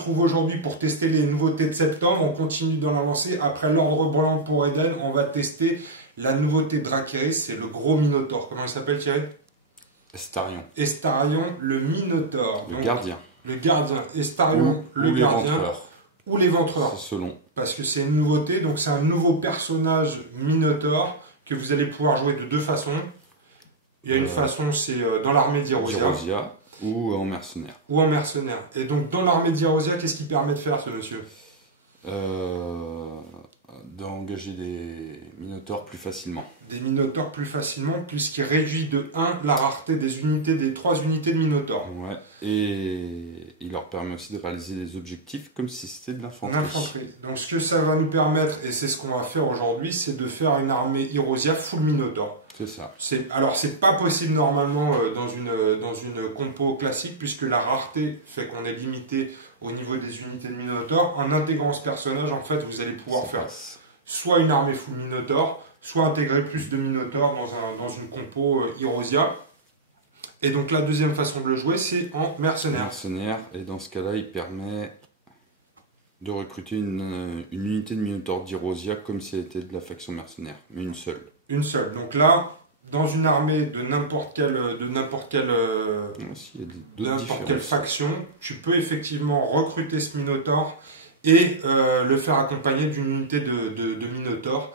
retrouve aujourd'hui pour tester les nouveautés de septembre. On continue dans la lancée. Après l'ordre blanc pour Eden, on va tester la nouveauté de Drakeris, c'est le gros Minotaur. Comment il s'appelle, Thierry? Estarion. Estarion, le Minotaur. Le gardien. Le gardien. Estarion, le gardien. Ou l'éventreur. C'est selon. Parce que c'est une nouveauté, donc c'est un nouveau personnage Minotaur que vous allez pouvoir jouer de deux façons. Il y a une façon, c'est dans l'armée d'Irosia. Ou en mercenaire. Ou en mercenaire. Et donc dans l'armée d'Irosia, qu'est-ce qu'il permet de faire, ce monsieur? D'engager des minotaures plus facilement. Des minotaures plus facilement, puisqu'il réduit de 1 la rareté des unités, des 3 unités de minotaures. Ouais. Et il leur permet aussi de réaliser des objectifs comme si c'était de l'infanterie. Donc ce que ça va nous permettre, et c'est ce qu'on va faire aujourd'hui, c'est de faire une armée Irosia full minotaure. C'est ça. Alors c'est pas possible normalement dans une compo classique, puisque la rareté fait qu'on est limité au niveau des unités de minotaures. En intégrant ce personnage, en fait, vous allez pouvoir faire soit une armée full minotaure, soit intégrer plus de minotaures dans une compo Irosia. Et donc la deuxième façon de le jouer, c'est en mercenaire. Mercenaire, et dans ce cas-là, il permet de recruter une unité de minotaure d'Irosia comme si elle était de la faction mercenaire, mais une seule. Une seule. Donc là, dans une armée de n'importe quelle faction, tu peux effectivement recruter ce minotaure et le faire accompagner d'une unité de minotaure.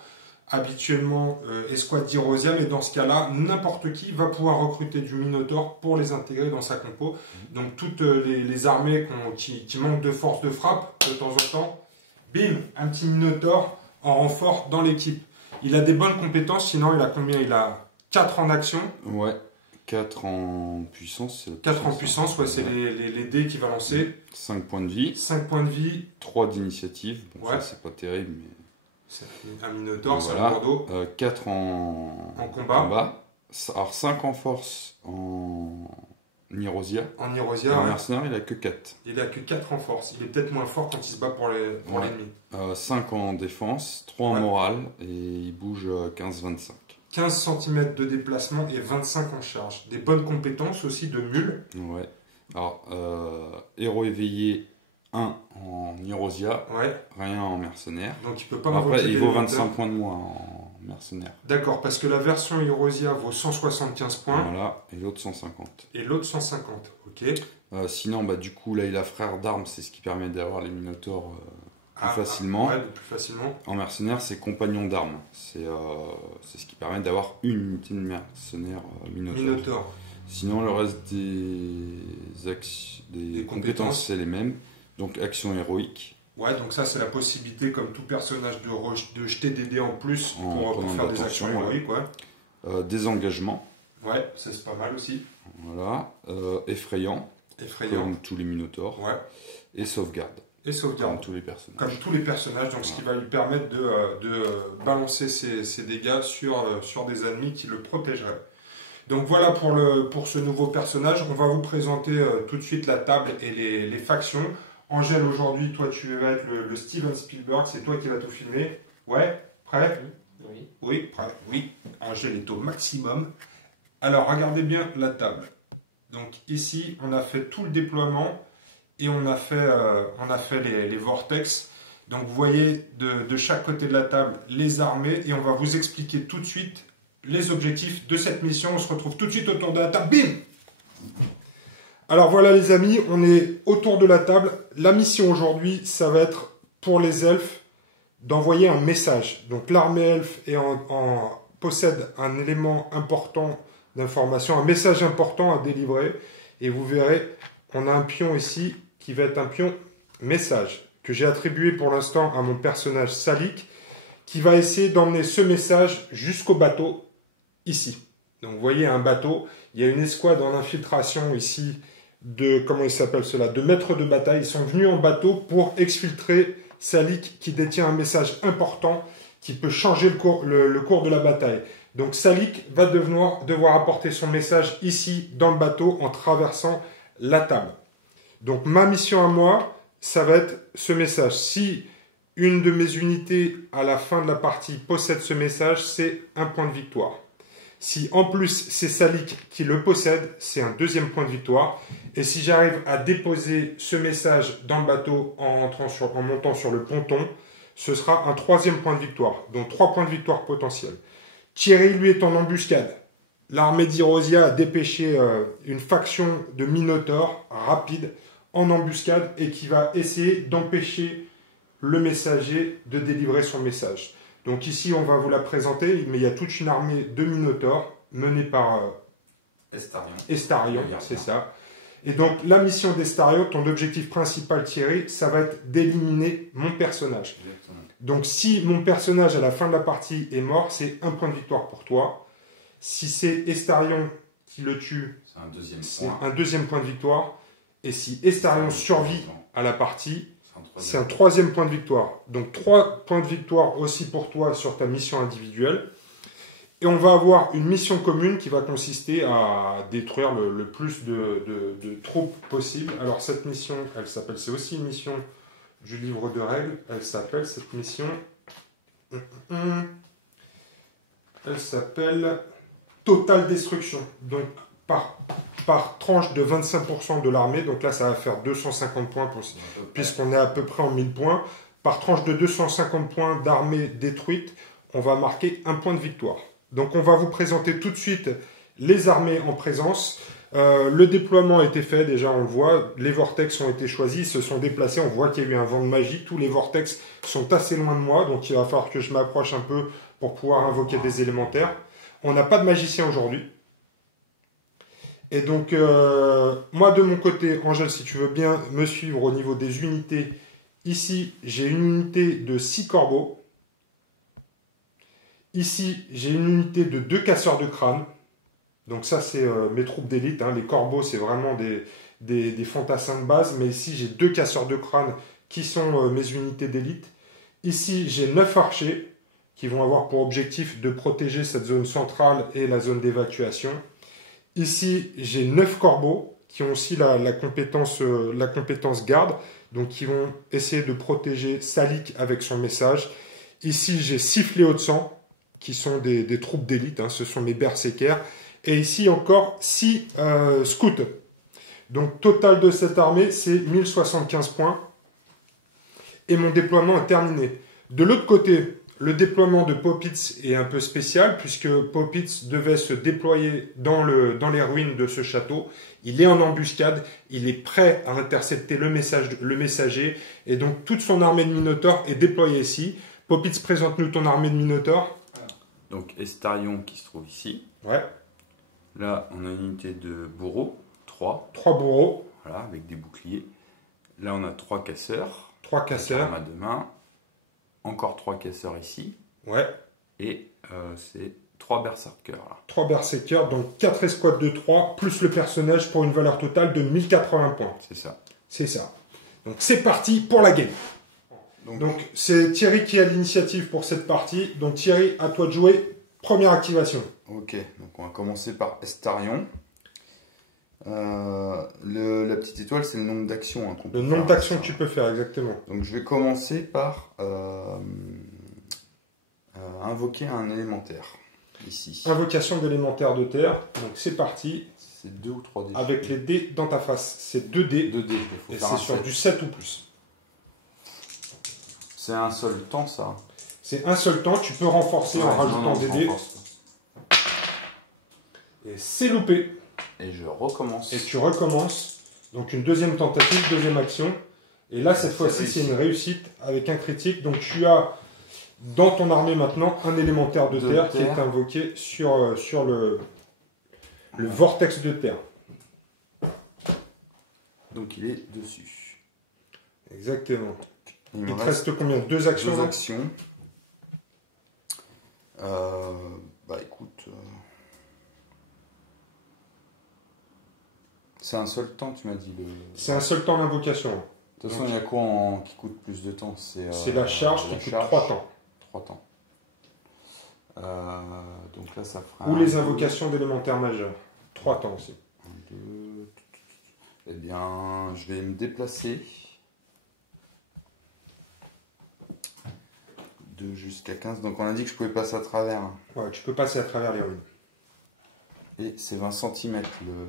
Habituellement, escouade d'Irosia, mais dans ce cas-là, n'importe qui va pouvoir recruter du minotaure pour les intégrer dans sa compo. Donc toutes les armées qui manquent de force de frappe, de temps en temps, bim, un petit minotaure en renfort dans l'équipe. Il a des bonnes compétences, sinon il a combien? Il a 4 en action. Ouais, 4 en puissance. 4 en puissance, ouais, c'est les dés qu'il va lancer. 5 points de vie. 5 points de vie. 3 d'initiative. Bon, ouais. Ça, c'est pas terrible, mais... C'est un minotaure, c'est voilà. un bordeaux. 4 en combat. Alors 5 en force en Irosia. En Irosia, en mercenaire, il a que 4. Il a que 4 en force. Il est peut-être moins fort quand il se bat pour l'ennemi. 5 en défense, 3 en morale, et il bouge 15-25. 15 cm de déplacement et 25 en charge. Des bonnes compétences aussi de mule. Ouais. Alors, héros éveillé 1 en Irosia, rien en mercenaire. Donc il peut pas. Après, il vaut 25 points de moins en mercenaire. D'accord, parce que la version Irosia vaut 175 points. Voilà, et l'autre 150. Et l'autre 150, ok. Sinon, du coup, là, il a frère d'armes, c'est ce qui permet d'avoir les minotaures plus facilement. Ouais, plus facilement. En mercenaire, c'est compagnon d'armes. C'est ce qui permet d'avoir une unité de mercenaire minotaure. Sinon, le reste des compétences, c'est les mêmes. Donc, action héroïque. Ouais, donc ça, c'est la possibilité, comme tout personnage, de jeter des dés en plus pour faire des actions héroïques. Ouais. Désengagement. Ouais, c'est pas mal aussi. Voilà. Effrayant. Comme tous les minotaures. Ouais. Et sauvegarde. Comme tous les personnages. Comme tous les personnages, donc ce qui va lui permettre de balancer ses dégâts sur des ennemis qui le protégeraient. Donc voilà pour ce nouveau personnage. On va vous présenter tout de suite la table et les factions. Angèle, aujourd'hui, toi, tu vas être le Steven Spielberg. C'est toi qui vas tout filmer. Ouais, prêt? Oui. Oui, prêt. Oui. Angèle est au maximum. Alors, regardez bien la table. Donc ici, on a fait tout le déploiement et on a fait les vortex. Donc vous voyez de chaque côté de la table les armées et on va vous expliquer tout de suite les objectifs de cette mission. On se retrouve tout de suite autour de la table. Bim! Alors voilà les amis, on est autour de la table. La mission aujourd'hui, ça va être pour les elfes d'envoyer un message. Donc l'armée elfe possède un élément important d'information, un message important à délivrer. Et vous verrez, on a un pion ici qui va être un pion message que j'ai attribué pour l'instant à mon personnage Salik qui va essayer d'emmener ce message jusqu'au bateau ici. Donc vous voyez un bateau, il y a une escouade en infiltration ici comment il s'appelle cela, de maîtres de bataille. Ils sont venus en bateau pour exfiltrer Salik qui détient un message important qui peut changer le cours de la bataille. Donc Salik va devoir apporter son message ici dans le bateau en traversant la table. Donc ma mission à moi, ça va être ce message. Si une de mes unités à la fin de la partie possède ce message, c'est un point de victoire. Si en plus c'est Salik qui le possède, c'est un deuxième point de victoire. Et si j'arrive à déposer ce message dans le bateau en montant sur le ponton, ce sera un troisième point de victoire. Donc 3 points de victoire potentiels. Thierry, lui, est en embuscade. L'armée d'Irosia a dépêché une faction de Minotaures rapide en embuscade et qui va essayer d'empêcher le messager de délivrer son message. Donc ici, on va vous la présenter, mais il y a toute une armée de Minotaures menée par Estarion, c'est ça. Et donc la mission d'Estarion, ton objectif principal, Thierry, ça va être d'éliminer mon personnage. Exactement. Donc si mon personnage à la fin de la partie est mort, c'est un point de victoire pour toi. Si c'est Estarion qui le tue, c'est un deuxième point de victoire. Et si Estarion survit à la partie, c'est un troisième point de victoire. Donc 3 points de victoire aussi pour toi sur ta mission individuelle. Et on va avoir une mission commune qui va consister à détruire le plus de troupes possible. Alors cette mission, elle s'appelle, c'est aussi une mission du livre de règles. Elle s'appelle, cette mission, elle s'appelle Totale Destruction. Donc par tranche de 25% de l'armée, donc là ça va faire 250 points puisqu'on est à peu près en 1000 points. Par tranche de 250 points d'armée détruite, on va marquer un point de victoire. Donc on va vous présenter tout de suite les armées en présence. Le déploiement a été fait, déjà on le voit, les vortex ont été choisis, ils se sont déplacés, on voit qu'il y a eu un vent de magie, tous les vortex sont assez loin de moi, donc il va falloir que je m'approche un peu pour pouvoir invoquer des élémentaires. On n'a pas de magicien aujourd'hui. Et donc, moi de mon côté, Angèle, si tu veux bien me suivre au niveau des unités, ici j'ai une unité de 6 corbeaux. Ici, j'ai une unité de 2 casseurs de crâne. Donc ça, c'est mes troupes d'élite. Hein. Les corbeaux, c'est vraiment des fantassins de base. Mais ici, j'ai 2 casseurs de crâne qui sont mes unités d'élite. Ici, j'ai 9 archers qui vont avoir pour objectif de protéger cette zone centrale et la zone d'évacuation. Ici, j'ai 9 corbeaux qui ont aussi la compétence garde. Donc, qui vont essayer de protéger Salik avec son message. Ici, j'ai 6 fléaux de sang qui sont des troupes d'élite, hein, ce sont mes berserkers. Et ici encore 6 scouts. Donc total de cette armée, c'est 1075 points. Et mon déploiement est terminé. De l'autre côté, le déploiement de Popitz est un peu spécial, puisque Popitz devait se déployer dans les ruines de ce château. Il est en embuscade, il est prêt à intercepter le messager, et donc toute son armée de Minotaures est déployée ici. Popitz, présente-nous ton armée de Minotaures. Donc Estarion qui se trouve ici. Ouais. Là, on a une unité de bourreaux, 3. 3 bourreaux. Voilà, avec des boucliers. Là, on a 3 casseurs. 3 casseurs. À deux mains. Encore 3 casseurs ici. Ouais. Et c'est 3 berserkers là. 3 berserkers, donc 4 escouades de 3, plus le personnage pour une valeur totale de 1080 points. C'est ça. C'est ça. Donc c'est parti pour la game. Donc c'est Thierry qui a l'initiative pour cette partie. Donc Thierry, à toi de jouer. Première activation. Ok, donc on va commencer par Estarion. La petite étoile, c'est le nombre d'actions. Hein, le nombre d'actions que tu peux faire, exactement. Donc je vais commencer par invoquer un élémentaire, ici. Invocation d'élémentaire de terre. Donc c'est parti. C'est 2 ou 3 dés. Avec les dés dans ta face. C'est 2 dés. 2 dés, et c'est sur du 7 ou plus. C'est un seul temps, ça. C'est un seul temps, tu peux renforcer en rajoutant des dés. Et c'est loupé. Et je recommence. Et tu recommences. Donc une deuxième tentative, deuxième action. Et là, cette fois-ci, c'est une réussite avec un critique. Donc tu as dans ton armée maintenant un élémentaire de terre qui est invoqué sur le vortex de terre. Donc il est dessus. Exactement. Il te reste combien? 2 actions? 2 actions. Bah écoute... C'est un seul temps, tu m'as dit. C'est un seul temps d'invocation. De toute façon, il y a quoi qui coûte plus de temps? C'est la charge qui coûte 3 temps. 3 temps. Donc là, ça fera... Ou les invocations d'élémentaires majeurs. 3 temps aussi. 1, 2... Eh bien, je vais me déplacer. De jusqu'à 15. Donc on a dit que je pouvais passer à travers. Ouais, tu peux passer à travers les ruines. Et c'est 20 cm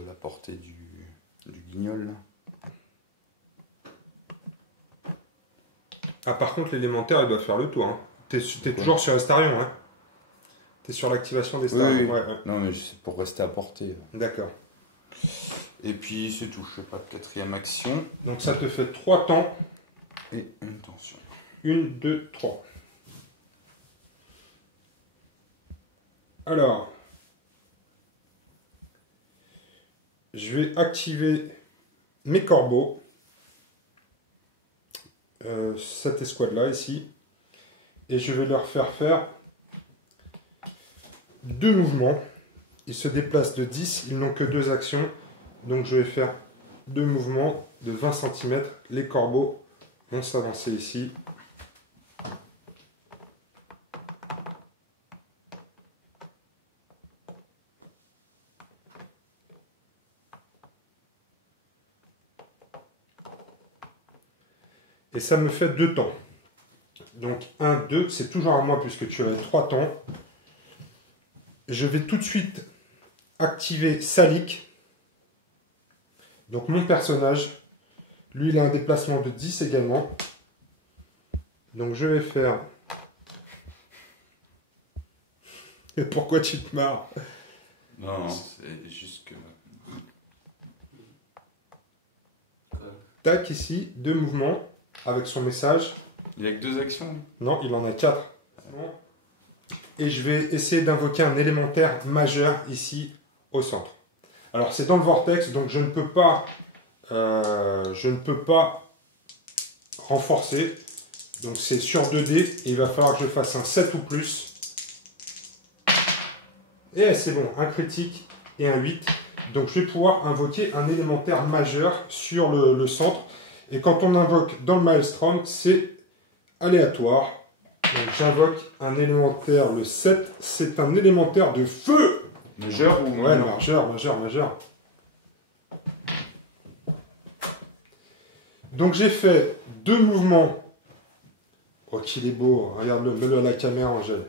la portée du guignol. Ah, par contre, l'élémentaire, il doit faire le tour. Hein. T'es toujours sur Astarion, hein. T'es sur l'activation des stars. Oui, oui. Ouais, ouais. Non, mais c'est pour rester à portée. D'accord. Et puis c'est tout, je fais pas de quatrième action. Donc ça te fait 3 temps. Et une tension. 1, 2, 3. Alors, je vais activer mes corbeaux. Cette escouade-là, ici. Et je vais leur faire faire 2 mouvements. Ils se déplacent de 10, ils n'ont que 2 actions. Donc je vais faire 2 mouvements de 20 cm. Les corbeaux vont s'avancer ici. Et ça me fait 2 temps. Donc 1, 2, c'est toujours à moi puisque tu as 3 temps. Je vais tout de suite activer Salik. Donc mon personnage, lui il a un déplacement de 10 également. Donc je vais faire... Et pourquoi tu te marres? Non, c'est juste que... Tac, ici, 2 mouvements avec son message. Il n'y a que 2 actions. Non, il en a 4. Et je vais essayer d'invoquer un élémentaire majeur ici au centre. Alors c'est dans le vortex, donc je ne peux pas renforcer. Donc c'est sur 2 dés et il va falloir que je fasse un 7 ou plus. Et c'est bon, un critique et un 8. Donc je vais pouvoir invoquer un élémentaire majeur sur le centre. Et quand on invoque dans le Maelstrom, c'est aléatoire. Donc j'invoque un élémentaire, le 7. C'est un élémentaire de feu. Majeur ou Ouais, majeur. Donc j'ai fait 2 mouvements. Oh, qu'il est beau. Regarde-le, mets-le à la caméra, Angèle.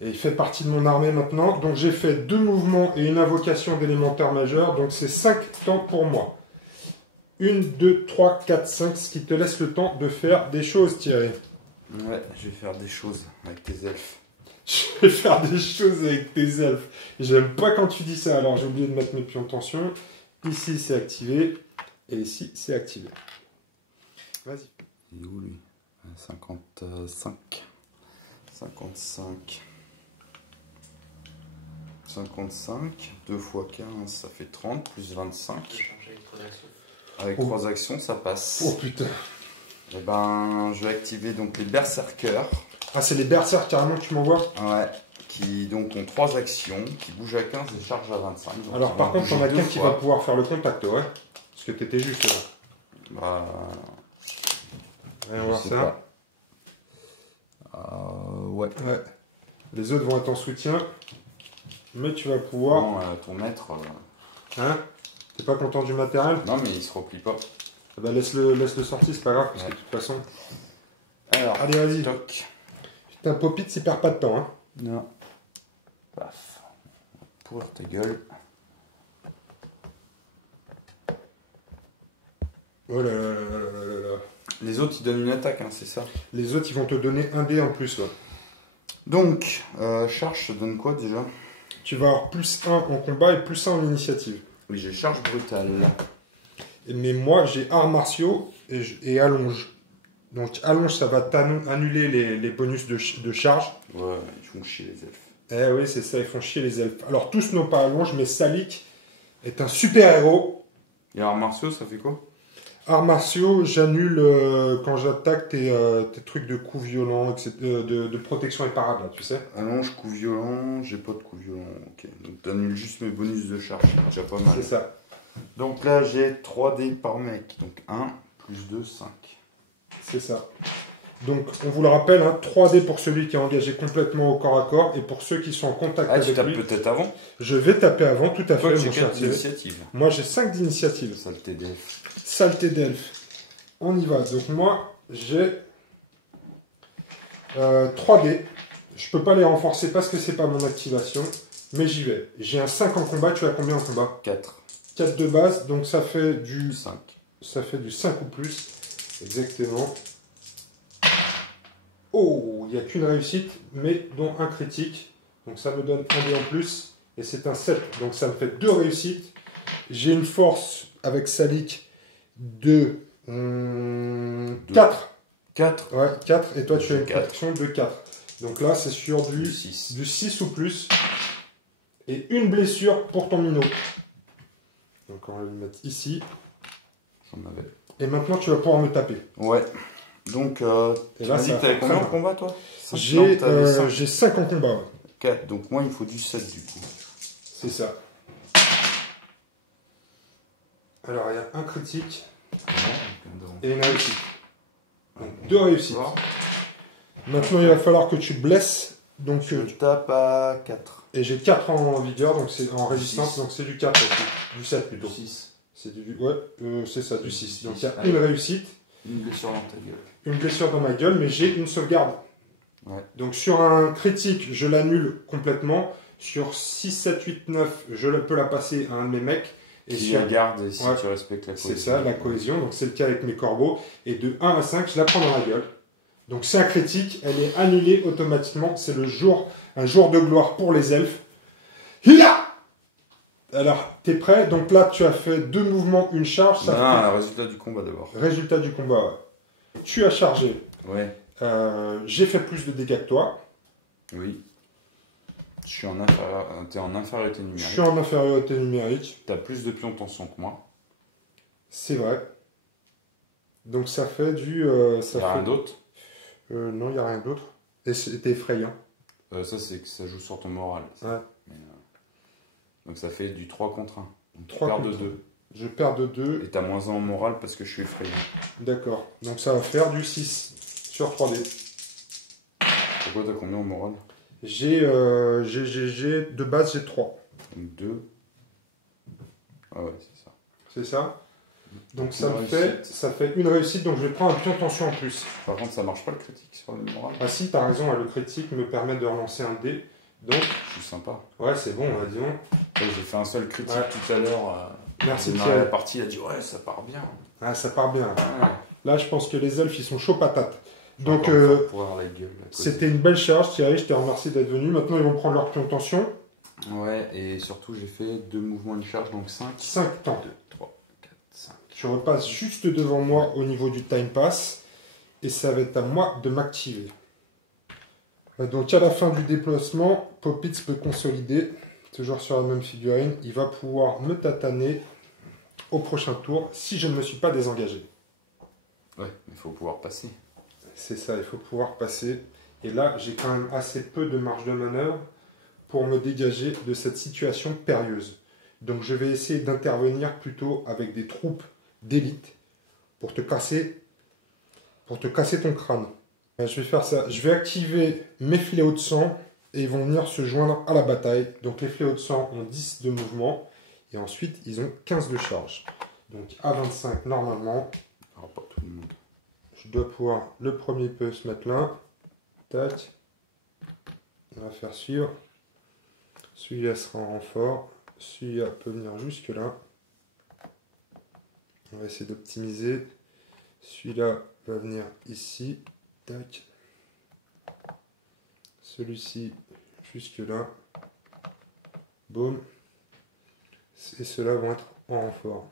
Et il fait partie de mon armée maintenant. Donc j'ai fait 2 mouvements et une invocation d'élémentaire majeur. Donc c'est 5 temps pour moi. 1, 2, 3, 4, 5. Ce qui te laisse le temps de faire des choses, Thierry. Ouais, je vais faire des choses avec tes elfes. Je vais faire des choses avec tes elfes. J'aime pas quand tu dis ça. Alors j'ai oublié de mettre mes pions de tension. Ici c'est activé. Et ici c'est activé. Vas-y. Il est où lui? 55. 55. 55. 2 x 15, ça fait 30. Plus 25. Avec 3 actions, ça passe. Oh putain. Et ben, je vais activer donc les berserkers. Ah, c'est les berserkers carrément que tu m'envoies? Ouais. Qui donc ont 3 actions, qui bougent à 15 et chargent à 25. Donc alors par contre, on a qu'un qui va pouvoir faire le contact, ouais. Parce que t'étais juste là. Bah. Allez, on va voir ça. Ouais. Les autres vont être en soutien. Mais tu vas pouvoir. Non, ton maître. Hein? T'es pas content du matériel? Non, mais il se replie pas. Ah bah laisse-le sortir, c'est pas grave, parce que de toute façon. Alors, allez, vas-y. Toc. Putain, Popit, il perd pas de temps, hein. Non. Paf. Pourrir ta gueule. Oh là là là là là là. Les autres, ils donnent une attaque, hein, c'est ça? Les autres, ils vont te donner un dé en plus, ouais. Donc, charge, ça donne quoi déjà? Tu vas avoir plus 1 en combat et plus 1 en initiative. Oui, j'ai charge brutale. Mais moi, j'ai arts martiaux et allonge. Donc, allonge, ça va annuler les bonus de charge. Ouais, ils font chier les elfes. Eh oui, c'est ça, ils font chier les elfes. Alors, tous n'ont pas allonge, mais Salik est un super-héros. Et arts martiaux, ça fait quoi? Arts martiaux, j'annule quand j'attaque tes trucs de coups violents, etc., de protection et parade, là, tu sais. Allonge, coup violent, j'ai pas de coup violent. Ok, donc t'annules juste mes bonus de charge, c'est déjà pas mal. C'est ça. Donc là, j'ai 3 dés par mec. Donc 1, plus 2, 5. C'est ça. Donc, on vous le rappelle, hein, 3D pour celui qui est engagé complètement au corps à corps et pour ceux qui sont en contact avec lui. Ah, tu lui. tapes peut-être avant? Je vais taper avant, tout à fait. J'ai 4 d'initiative. Moi, j'ai 5 d'initiative. Saleté d'elfe. Saleté d'elfe. On y va. Donc, moi, j'ai 3D. Je peux pas les renforcer parce que c'est pas mon activation. Mais j'y vais. J'ai un 5 en combat, tu as combien en combat? 4. 4 de base, donc ça fait du 5. Ça fait du 5 ou plus. Exactement. Oh, il n'y a qu'une réussite, mais dont un critique. Donc ça me donne un dé en plus. Et c'est un 7. Donc ça me fait 2 réussites. J'ai une force avec Salik de 4. 4. Ouais, 4. Et toi, tu as une 4. protection de 4. Donc là, c'est sur du 6 ou plus. Et une blessure pour ton minot. Donc on va le mettre ici. J'en avais. Et maintenant, tu vas pouvoir me taper. Ouais. Donc, et là, tu as combien en combat, toi? J'ai 5 en combat. Ouais. 4. Donc, moi, il me faut du 7, du coup. C'est ça. Alors, il y a un critique et une réussite. Donc, 2 réussites. Maintenant, il va falloir que tu blesses. Donc, je tape à 4. Et j'ai 4 en vigueur, donc c'est en résistance, donc c'est du 4 aussi. Du 7 plutôt. 6. C'est du... Ouais, c'est ça, du 6. Donc il y a une réussite. Une blessure dans ta gueule. Une blessure dans ma gueule, mais j'ai une sauvegarde. Ouais. Donc sur un critique, je l'annule complètement. Sur 6, 7, 8, 9, je peux la passer à un de mes mecs. Et si la garde et si tu respectes la cohésion. C'est ça, la cohésion. Donc c'est le cas avec mes corbeaux. Et de 1 à 5, je la prends dans la gueule. Donc c'est un critique, elle est annulée automatiquement. C'est un jour de gloire pour les elfes. Là! Alors, t'es prêt? Donc là, tu as fait 2 mouvements, une charge. Ça non, fait... le résultat du combat d'abord. Résultat du combat, ouais. Tu as chargé. Ouais. J'ai fait plus de dégâts que toi. Oui. Je suis en infériorité numérique. Je suis en infériorité numérique. Tu as plus de pions tension que moi. C'est vrai. Donc ça fait du... Il n'y a rien d'autre? Non, il n'y a rien d'autre. Et c'était effrayant. Ça, c'est que ça joue sur ton moral. Ouais. Mais, donc ça fait du 3 contre 1. Donc tu 3 perds contre de 2. Je perds de 2. Et tu as moins 1 en moral parce que je suis effrayé. D'accord. Donc ça va faire du 6 sur 3D. Pourquoi tu as combien en moral? De base, j'ai 3. Donc 2. Ah ouais, c'est ça. C'est ça? Donc ça fait une réussite, donc je vais prendre un pion tension en plus. Par contre, ça marche pas le critique sur le moral. Ah si, t'as raison, le critique me permet de relancer un dé. Donc, je suis sympa. Ouais, c'est bon, disons. Ouais, j'ai fait un seul critique tout à l'heure. Merci Thierry. La partie, il a dit ouais, ça part bien. Ah, ça part bien. Ouais. Là, je pense que les elfes, ils sont chauds patates. Donc, c'était une belle charge, Thierry. Je te remercie d'être venu. Maintenant, ils vont prendre leur pion tension. Ouais, et surtout, j'ai fait 2 mouvements de charge, donc 5. 5 temps. 2, 3, 4, 5. Tu repasses juste devant moi au niveau du time pass. Et ça va être à moi de m'activer. Donc, à la fin du déplacement, Popitz peut consolider. Toujours sur la même figurine. Il va pouvoir me tataner au prochain tour si je ne me suis pas désengagé. Ouais, il faut pouvoir passer. C'est ça, il faut pouvoir passer. Et là, j'ai quand même assez peu de marge de manœuvre pour me dégager de cette situation périlleuse. Donc je vais essayer d'intervenir plutôt avec des troupes d'élite pour te casser ton crâne. Je vais faire ça. Je vais activer mes fléaux de sang et ils vont venir se joindre à la bataille. Donc les fléaux de sang ont 10 de mouvement et ensuite ils ont 15 de charge. Donc à 25 normalement. Alors, pas tout le monde. Je dois pouvoir... Le premier peut se mettre là. Tac. On va faire suivre. Celui-là sera en renfort. Celui-là peut venir jusque là. On va essayer d'optimiser. Celui-là va venir ici. Tac. Celui-ci jusque là. Boum. Et ceux-là vont être en renfort.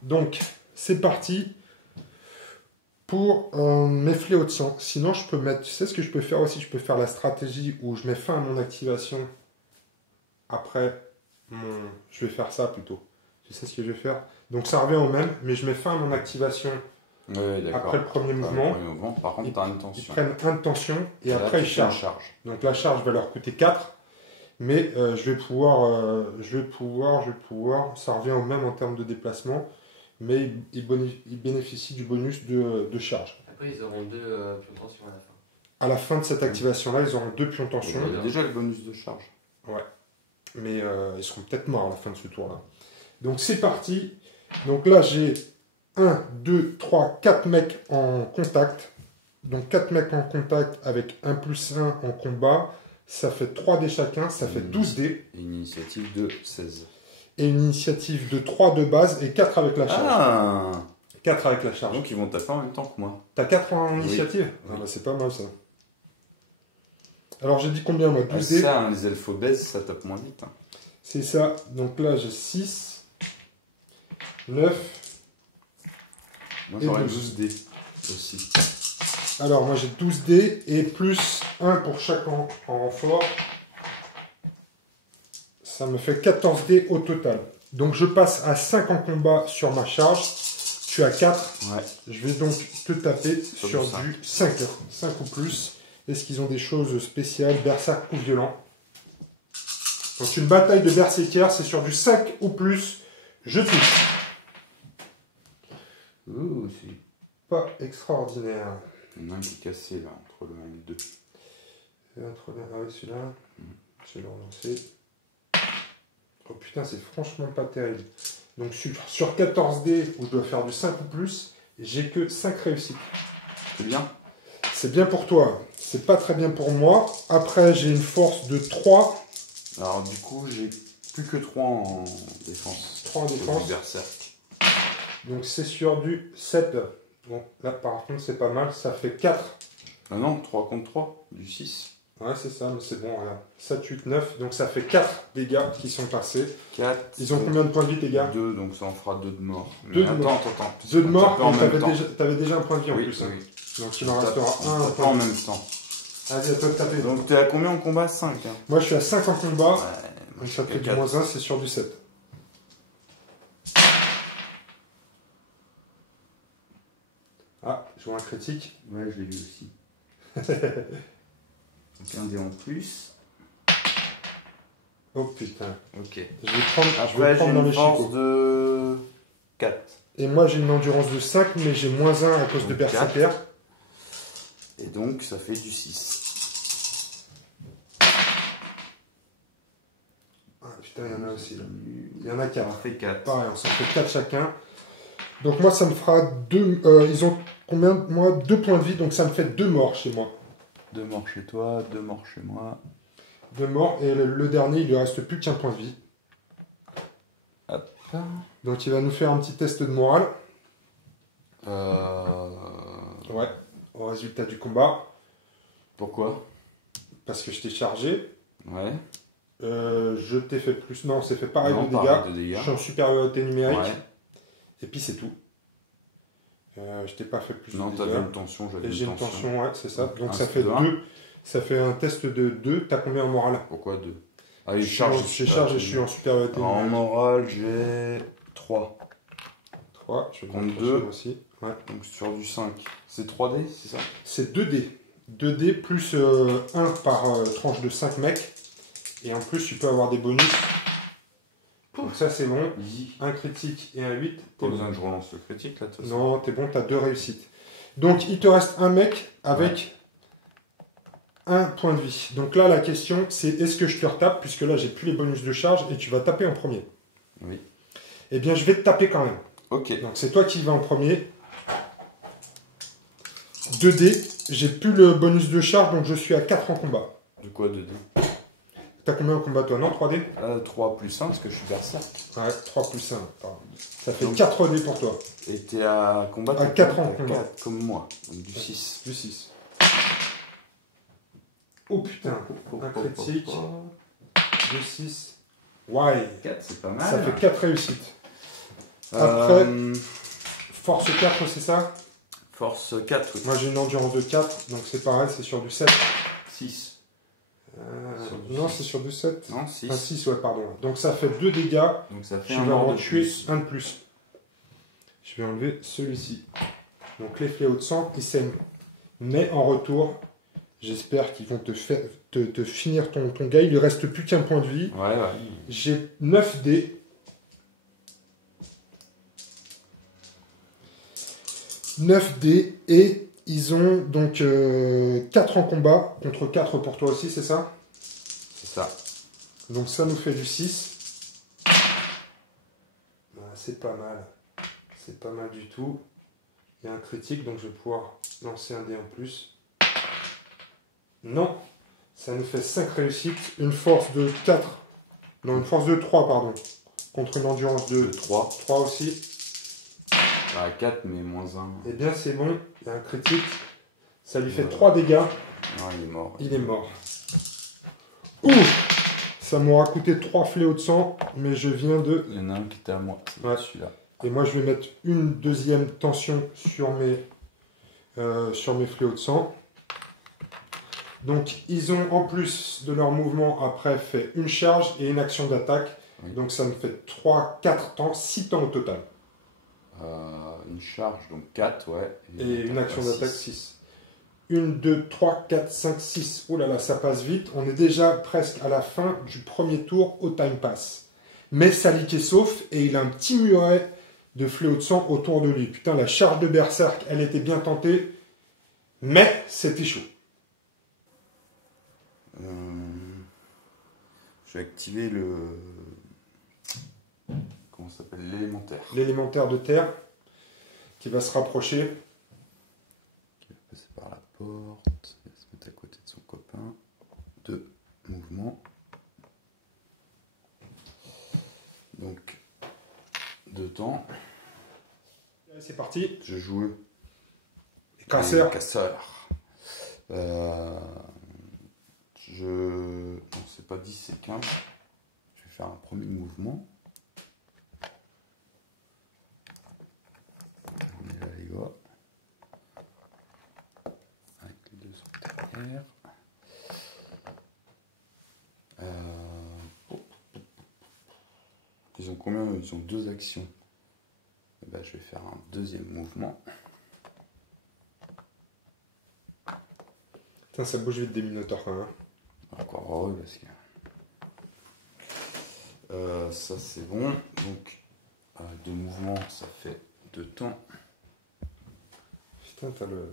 Donc, c'est parti pour mes fléaux de sang. Sinon, je peux mettre... Tu sais ce que je peux faire aussi? Je peux faire la stratégie où je mets fin à mon activation. Après, je vais faire ça plutôt. Tu sais ce que je vais faire? Donc, ça revient au même, mais je mets fin à mon activation après le premier mouvement. Par contre, tu as une tension. Ils prennent un de tension et après, ils chargent. Donc, la charge va leur coûter 4. Mais je vais pouvoir, ça revient au même en termes de déplacement, mais ils bénéficient du bonus de charge. Après, ils auront 2 pions de tension à la fin. À la fin de cette activation-là, ils auront 2 pions de tension. Il y a déjà le bonus de charge. Ouais, mais ils seront peut-être morts à la fin de ce tour-là. Donc c'est parti. Donc là, j'ai 1, 2, 3, 4 mecs en contact. Donc 4 mecs en contact avec 1 plus 1 en combat. Ça fait 3 dés chacun, ça fait 12 dés. Et une initiative de 16. Et une initiative de 3 de base et 4 avec la charge. Ah 4 avec la charge. Donc ils vont taper en même temps que moi. T'as 4 en Oui. initiative? Ah bah c'est pas mal ça. Alors j'ai dit combien moi? 12 Ah, dés. ça, hein, les elfes obèses, ça tape moins vite. Hein. C'est ça. Donc là j'ai 6, 9. Moi Et j'aurais 12. 12 dés aussi. Alors moi j'ai 12 dés et plus 1 pour chaque en renfort. Ça me fait 14 dés au total. Donc je passe à 5 en combat sur ma charge. Tu as 4. Ouais. Je vais donc te taper sur du du 5. 5 ou plus. Est-ce qu'ils ont des choses spéciales? Berserk ou violent? Donc une bataille de berserker, c'est sur du 5 ou plus. Je touche. Ouh, c'est... Pas extraordinaire. Il y en a un qui est cassé là, entre le 1 et le 2. Ah oui, celui-là. Je vais le relancer. Oh putain, c'est franchement pas terrible. Donc sur 14 dés où je dois faire du 5 ou plus, j'ai que 5 réussites. C'est bien. C'est bien pour toi. C'est pas très bien pour moi. Après, j'ai une force de 3. Alors du coup, j'ai plus que 3 en défense. 3 en défense. Du berserk. Donc c'est sur du 7. Bon, là par contre, c'est pas mal. Ça fait 4. Ah non, 3 contre 3, du 6. Ouais, c'est ça, mais c'est bon, regarde. 7, 8, 9. Donc ça fait 4 dégâts qui sont passés. 4. Ils ont combien de points de vie, tes gars? 2, donc ça en fera 2 de mort. 2 Mais de attends, mort. attends. 2 de mort, en et même temps. t'avais déjà un point de vie en Oui, plus. Hein. oui. Donc il en restera un. Pas en même temps. Vas-y, à toi de taper. Donc t'es à combien en combat? 5 hein. Moi je suis à 5 en combat. Ouais, Donc ça fait du 4. moins 1, c'est sur du 7. Ah, je vois un critique. Ouais, je l'ai vu aussi. Donc un dé en plus. Oh putain. Ok. Je vais prendre, Après, j'ai dans une les force chicots. de 4. Et moi j'ai une endurance de 5, mais j'ai moins 1 à cause de Donc, berserker. Et donc, ça fait du 6. Ah putain, il y en a aussi là. Il y en a 4. Ça fait 4. Pareil, on s'en fait 4 chacun. Donc moi ça me fera 2. Ils ont combien? Moi 2 points de vie, donc ça me fait 2 morts chez moi. 2 morts chez toi, 2 morts chez moi. 2 morts, et le dernier il lui reste plus qu'un point de vie. Hop. Donc il va nous faire un petit test de morale. Ouais, au résultat du combat. Pourquoi? Parce que je t'ai chargé. Ouais. Je t'ai fait plus. Non, on s'est fait pareil Non, de pareil dégâts. de dégâts. Je suis en supériorité numérique. Ouais. Et puis c'est tout. Je t'ai pas fait plus Non, de t'avais dégâts. une tension, j'avais Et j'ai une une tension. tension, ouais, c'est ça. Donc Un ça fait de un. 2. Ça fait un test de 2. T'as combien en morale? Pourquoi 2? Ah, il Je charge et je suis en supériorité En numérique. morale, j'ai 3. 3. Je vais Compte prendre 2. aussi. Ouais. Donc sur du 5. C'est 3D, c'est ça? C'est 2 dés. 2 dés plus 1 par tranche de 5 mecs. Et en plus, tu peux avoir des bonus. Donc ça, c'est bon. Easy. Un critique et un 8. Pas T'es besoin bon. que je relance le critique là, de toute façon. Non, t'es bon, t'as 2 réussites. Donc, il te reste un mec avec un point de vie. Donc là, la question, c'est est-ce que je te retape, puisque là, j'ai plus les bonus de charge, et tu vas taper en premier. Oui. Eh bien, je vais te taper quand même. Ok. Donc, c'est toi qui vas en premier. 2 dés. J'ai plus le bonus de charge, donc je suis à 4 en combat. De quoi 2D? T'as combien en combat, toi? Non, 3 dés? 3 plus 1 parce que je suis berserk. Ouais, 3 plus 1. Pardon. Ça fait Donc- 4 dés pour toi. Et t'es à combat À 4 ans, combat. 4 comme moi. Donc du 6. Du 6. Oh putain. Un critique. Du 6. Ouais. 4, c'est pas mal. Ça fait 4 réussites. Euh, Force 4, c'est ça? Force 4, oui. Moi j'ai une endurance de 4, donc c'est pareil, c'est sur du 7. 6. Sur du Non, 6. c'est sur du 7. Non, 6. Ah, 6, ouais, pardon. Donc ça fait 2 dégâts. Donc ça fait Je un vais mort en de tuer plus. un de plus. Je vais enlever celui-ci. Donc les fléaux de sang, ils saignent. Mais en retour, j'espère qu'ils vont te finir ton gars. Il lui reste plus qu'un point de vie. Ouais, ouais. J'ai 9 dés. Et ils ont donc 4 en combat contre 4 pour toi aussi, c'est ça? C'est ça. Donc ça nous fait du 6. Ah, c'est pas mal. c'est pas mal du tout. Il y a un critique, donc je vais pouvoir lancer un dé en plus. Non, ça nous fait 5 réussites, une force de 4. Non, une force de 3, pardon. Contre une endurance de 3. 3 aussi. 4, mais moins 1. Eh bien, c'est bon, il y a un critique. Ça lui fait 3 dégâts. Non, il est mort. Il est mort. Ouh! Ça m'aura coûté 3 fléaux de sang, mais je viens de... Il y en a un qui était à moi, c'est Ouais. celui-là. Et moi, je vais mettre une deuxième tension sur mes fléaux de sang. Donc, ils ont, en plus de leur mouvement, après, fait une charge et une action d'attaque. Oui. Donc, ça me fait 3, 4 temps, 6 temps au total. Une charge, donc 4, ouais. Et une action d'attaque, 6. 1, 2, 3, 4, 5, 6. Oh là là, ça passe vite. On est déjà presque à la fin du premier tour au time pass. Mais Salik est sauf et il a un petit muret de fléau de sang autour de lui. Putain, la charge de Berserk, elle était bien tentée. Mais c'était chaud. Je vais activer le... Comment ça s'appelle? L'élémentaire. L'élémentaire de terre qui va se rapprocher. Qui va passer par la porte. Il va se mettre à côté de son copain. 2 mouvements. Donc, 2 temps. C'est parti. Je joue Casseur. Casseur. Non, c'est pas 10, c'est 15. Je vais faire un premier mouvement. On est là, les gars. Avec les deux sur derrière. Ils ont combien? Ils ont 2 actions. Et ben, je vais faire un deuxième mouvement. Putain, ça bouge vite des minotaures quand même. Encore heureux parce que ça c'est bon. Donc 2 mouvements, ça fait 2 temps. Putain, t'as le...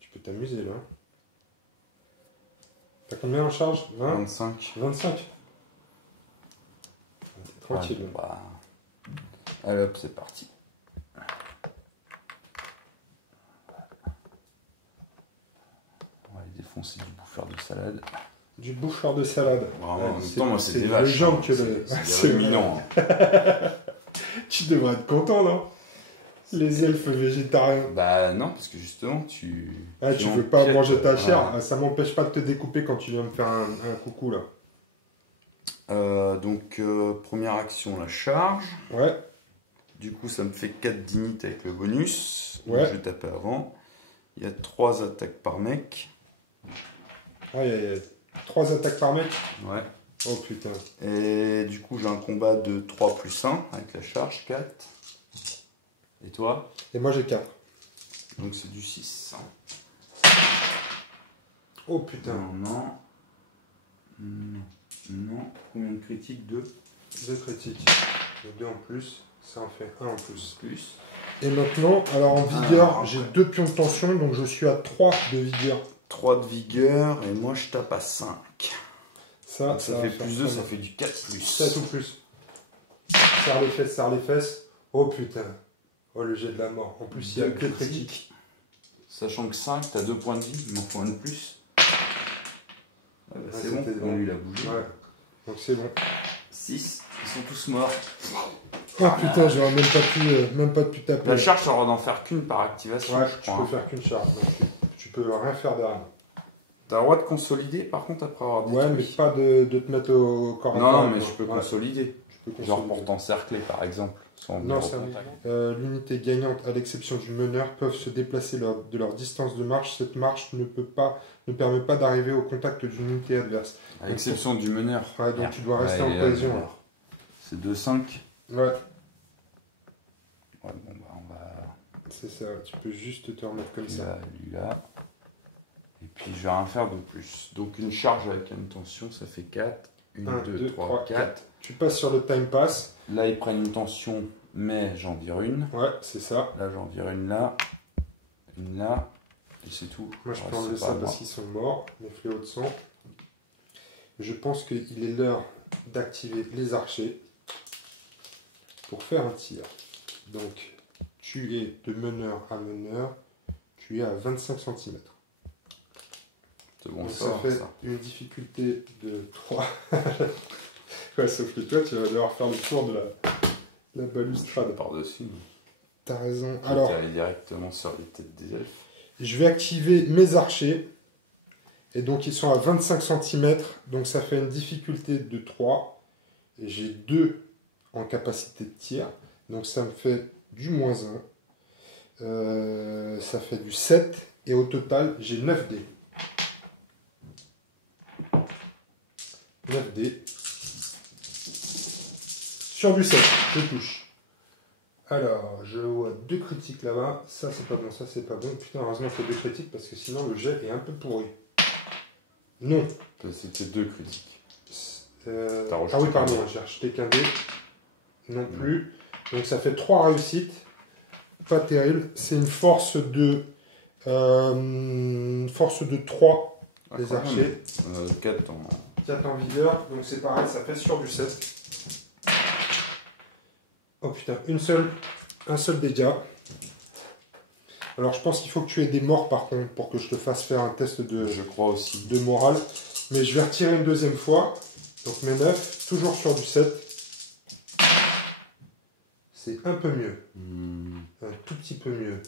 Tu peux t'amuser là. T'as combien en charge? 20? 25. 25. Tranquille. Ouais, bah... Allez hop, c'est parti. On va aller défoncer du bouffeur de salade. Du bouffeur de salade. Vraiment, en même C'est- temps, moi c'est des vaches. légende hein. que le... C'est éminent. Tu devrais être content, non? Les elfes végétariens. Bah non, parce que justement, tu veux pas empiètes, manger ta chair. voilà. Ça m'empêche pas de te découper quand tu viens me faire un coucou là. Donc, première action, la charge. Ouais. Du coup, ça me fait 4 d'init avec le bonus. Donc, Ouais. je vais taper avant. Il y a 3 attaques par mec. Aïe aïe aïe. 3 attaques par mec. Ouais. Oh putain. Et du coup, j'ai un combat de 3 plus 1 avec la charge, 4. Et toi? Et moi j'ai 4. Donc, c'est du 6. Oh putain. Non. Combien de critiques? 2 2 critiques. Et 2 en plus. Ça en fait 1 en plus. plus. Et maintenant, alors en vigueur, j'ai 2 pions de tension, donc je suis à 3 de vigueur. 3 de vigueur, et moi, je tape à 5. Ça Ça va fait faire plus 2, très ça bien. fait du 4 plus. 7 ou plus. Serre les fesses, serre les fesses. Oh putain. Oh le jet de la mort. En plus, il y a que critique. Sachant que 5, t'as 2 points de vie, il m'en faut un de plus. Ah bah, c'est bon, c'était on lui l'a bougé. Ouais. Donc c'est bon. 6, ils sont tous morts. Oh putain, j'aurais même pas pu taper. La charge, t'auras d'en faire qu'une par activation, Ouais, je tu crois. peux faire qu'une charge. Donc tu peux rien faire derrière. T'as le droit de consolider, par contre, après avoir détruit. Ouais, mais pas de te mettre au corps à corps. Non, mais je peux Ouais, consolider. tu peux Genre consolider. pour t'encercler, par exemple. Sans Non, venir au ça contact. l'unité gagnante, à l'exception du meneur, peuvent se déplacer de leur distance de marche. Cette marche ne permet pas d'arriver au contact d'une unité adverse. À l'exception du meneur. Ouais, donc tu dois rester en il est là, cohésion. le meneur. C'est 2-5. Ouais, Ouais, bon, bah, on va. c'est ça. Tu peux juste te remettre comme ça. Là, lui là. Et puis je vais rien faire de plus. Donc une charge avec une tension, ça fait 4. 1, 2, 3, 4. Tu passes sur le time pass. Là, ils prennent une tension, mais j'en vire une. Ouais, c'est ça. Là, j'en vire une là. Une là. Et c'est tout. Moi, je Alors, peux enlever c'est pas ça moi. parce qu'ils sont morts, les fléaux de sang. Je pense qu'il est l'heure d'activer les archers pour faire un tir. Donc, tu es de meneur à meneur, tu es à 25 cm. C'est bon, Donc ça, ça fait ça. une difficulté de 3. Ouais, sauf que toi, tu vas devoir faire le tour de la balustrade. Par-dessus. T'as raison. Tu Alors, es allé directement sur les têtes des elfes. je vais activer mes archers. Et donc, ils sont à 25 cm. Donc, ça fait une difficulté de 3. Et j'ai 2 en capacité de tir. Donc, ça me fait du -1. Ça fait du 7. Et au total, j'ai 9 dés. 9 dés. Sur du 7, je touche. Alors, je vois 2 critiques là-bas. Ça, c'est pas bon, ça, c'est pas bon. Putain, heureusement qu'il y a 2 critiques parce que sinon, le jet est un peu pourri. Non. C'était 2 critiques. Ah rejeté oui, qu'un pardon, dé. j'ai rejeté qu'un dé. Non plus. Donc, ça fait 3 réussites. Pas terrible. C'est une force de 3 des archers. 4 en... 4 en vigueur. Donc, c'est pareil, ça fait sur du 7. Oh putain, un seul dégât. Alors je pense qu'il faut que tu aies des morts par contre pour que je te fasse faire un test Je crois aussi. de morale. Mais je vais retirer une deuxième fois. Donc mes 9, toujours sur du 7. C'est un peu mieux. Un tout petit peu mieux.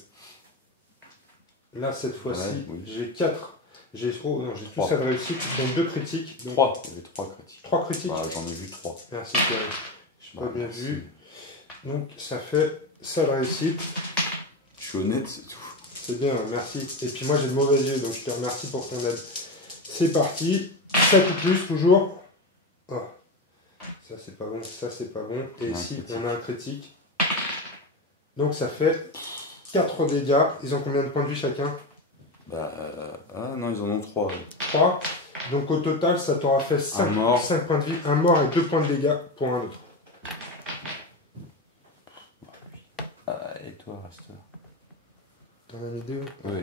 Là cette fois-ci, Ouais, oui. j'ai 4. J'ai tous Trois. 7 réussites, donc 2 critiques. Donc 3. Il y avait 3 critiques. 3 critiques. Bah, j'en ai vu 3. Merci Thierry. Je n'ai pas bien merci. vu. Donc ça fait 7 réussites. Je suis honnête, c'est tout. C'est bien, merci. Et puis moi j'ai le mauvais yeux, donc je te remercie pour ton aide. C'est parti. 7 ou plus, toujours. Oh. Ça c'est pas bon, ça c'est pas bon. Et ici Critique. on a un critique. Donc ça fait 4 dégâts. Ils ont combien de points de vie chacun? Bah, ah non, ils en ont 3. 3. Donc au total ça t'aura fait 5 mort. points de vie. Un mort et 2 points de dégâts pour un autre. Ah, et toi, reste là. T'en as mis 2? Oui.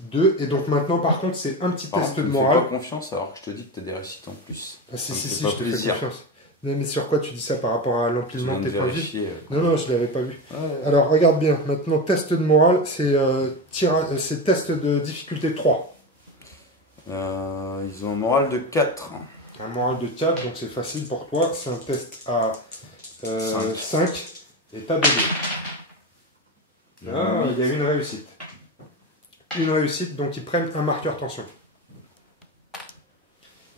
2. Et donc maintenant par contre c'est un petit Par test contre, de tu me fais morale. pas confiance alors que je te dis que tu as des réussites en plus. Ah si, Ça me si, fait si, pas je te fais plaisir. confiance. Non, mais sur quoi tu dis ça par rapport à Je l'empilement viens de de tes points de vie? vérifier. Non, non, je ne l'avais pas vu. Ouais. Alors, regarde bien. Maintenant, test de morale, c'est c'est test de difficulté 3. Ils ont un moral de 4. Un moral de 4, donc c'est facile pour toi. C'est un test à 5. Et t'as 2 dés. Ah, il y a une réussite. Une réussite, donc ils prennent un marqueur tension.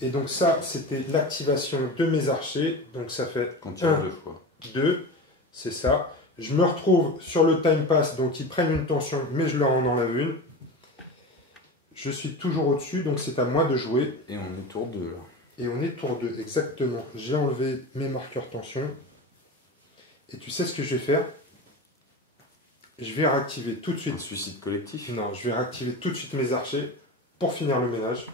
Et donc ça, c'était l'activation de mes archers. Donc ça fait Quand tu as 1, 2 fois. 2, c'est ça. Je me retrouve sur le time pass, donc ils prennent une tension, mais je leur en enlève une. Je suis toujours au-dessus, donc c'est à moi de jouer. Et on est tour 2 là. Et on est tour 2, exactement. J'ai enlevé mes marqueurs tension. Et tu sais ce que je vais faire? Je vais réactiver tout de Un suite. suicide collectif. Non, je vais réactiver tout de suite mes archers pour finir le ménage.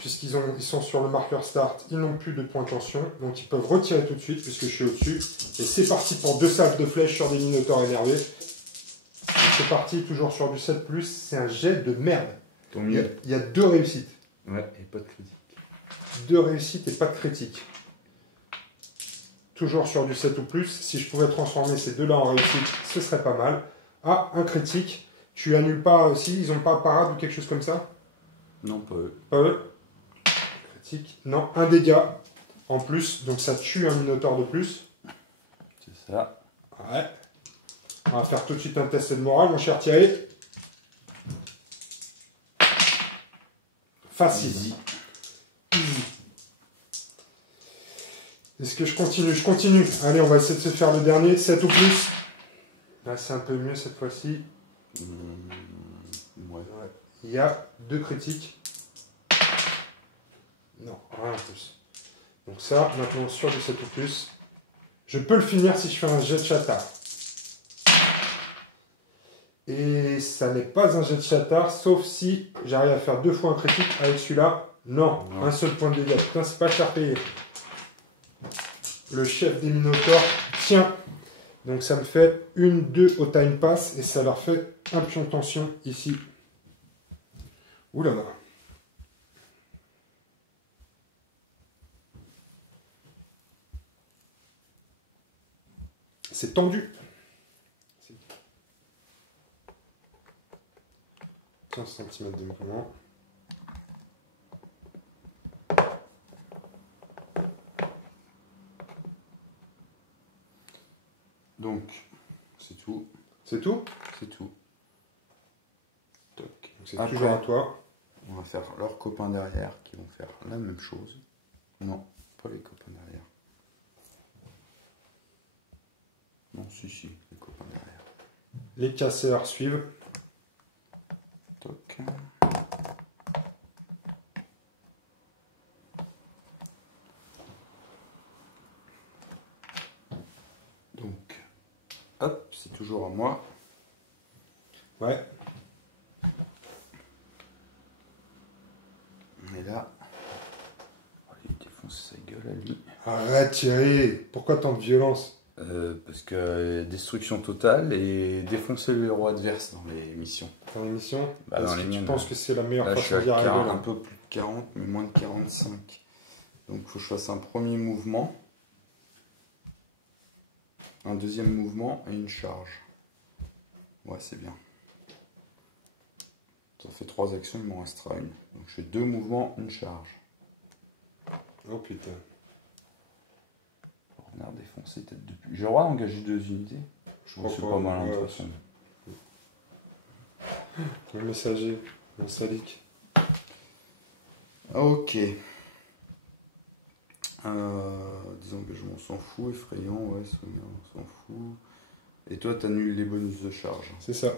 Puisqu'ils sont sur le marqueur start, ils n'ont plus de points de tension, donc ils peuvent retirer tout de suite puisque je suis au-dessus. Et c'est parti pour 2 salves de flèches sur des minotaures énervés. Et c'est parti, toujours sur du 7+, c'est un jet de merde. Ton Il y, a, mieux. il y a 2 réussites. Ouais, et pas de critique. 2 réussites et pas de critique. Toujours sur du 7 ou plus. Si je pouvais transformer ces deux-là en réussite, ce serait pas mal. Ah, un critique. Tu annules pas, si ils n'ont pas parade ou quelque chose comme ça? Non, pas eux. Pas eux. Critique. Non, un dégât en plus. Donc ça tue un minotaure de plus. C'est ça. Ouais. On va faire tout de suite un test de morale, mon cher Thierry. Facile. Easy. Easy. Est-ce que je continue? Je continue. Allez, on va essayer de se faire le dernier. 7 ou plus. Là, c'est un peu mieux cette fois-ci. Ouais. Ouais. Il y a 2 critiques. Non, rien en plus. Donc ça, maintenant, sur du 7 ou plus. Je peux le finir si je fais un jet de chatard. Et ça n'est pas un jet de chatard, sauf si j'arrive à faire 2 fois un critique avec celui-là. Non, Non. un seul point de dégâts. Putain, c'est pas cher payé. Le chef des minotaures tient. Donc ça me fait 1-2 au time pass et ça leur fait un pion de tension ici. Ouh là là. C'est tendu. 15 cm de mouvement. Donc, c'est tout. C'est tout? C'est tout. Toc. C'est Après, toujours à toi. on va faire leurs copains derrière qui vont faire la même chose. Non, pas les copains derrière. Non, si, les copains derrière. Les casseurs suivent. Toc. Donc, hop, c'est toujours à moi. Ouais. Et là, on va lui défoncer sa gueule à lui. Arrête Thierry. Pourquoi tant de violence? Parce que destruction totale et défoncer le héros adverse dans les missions. Dans l'émission? Bah, Est-ce dans les que tu miennes, penses que c'est la meilleure Là, je suis façon à d'y arriver là? un peu plus de 40, mais moins de 45. Donc, il faut que je fasse un premier mouvement, un deuxième mouvement et une charge. Ouais, c'est bien. Ça fait 3 actions, il m'en restera une. Donc, je fais 2 mouvements, une charge. Oh putain. On a défoncé tête de pute. J'ai le droit d'engager 2 unités. Je trouve que c'est pas mal, de toute façon. Le messager, mon salique. Ok. Des engagements, on s'en fout. Effrayant, ouais, on s'en fout. Et toi, t'annules les bonus de charge. C'est ça.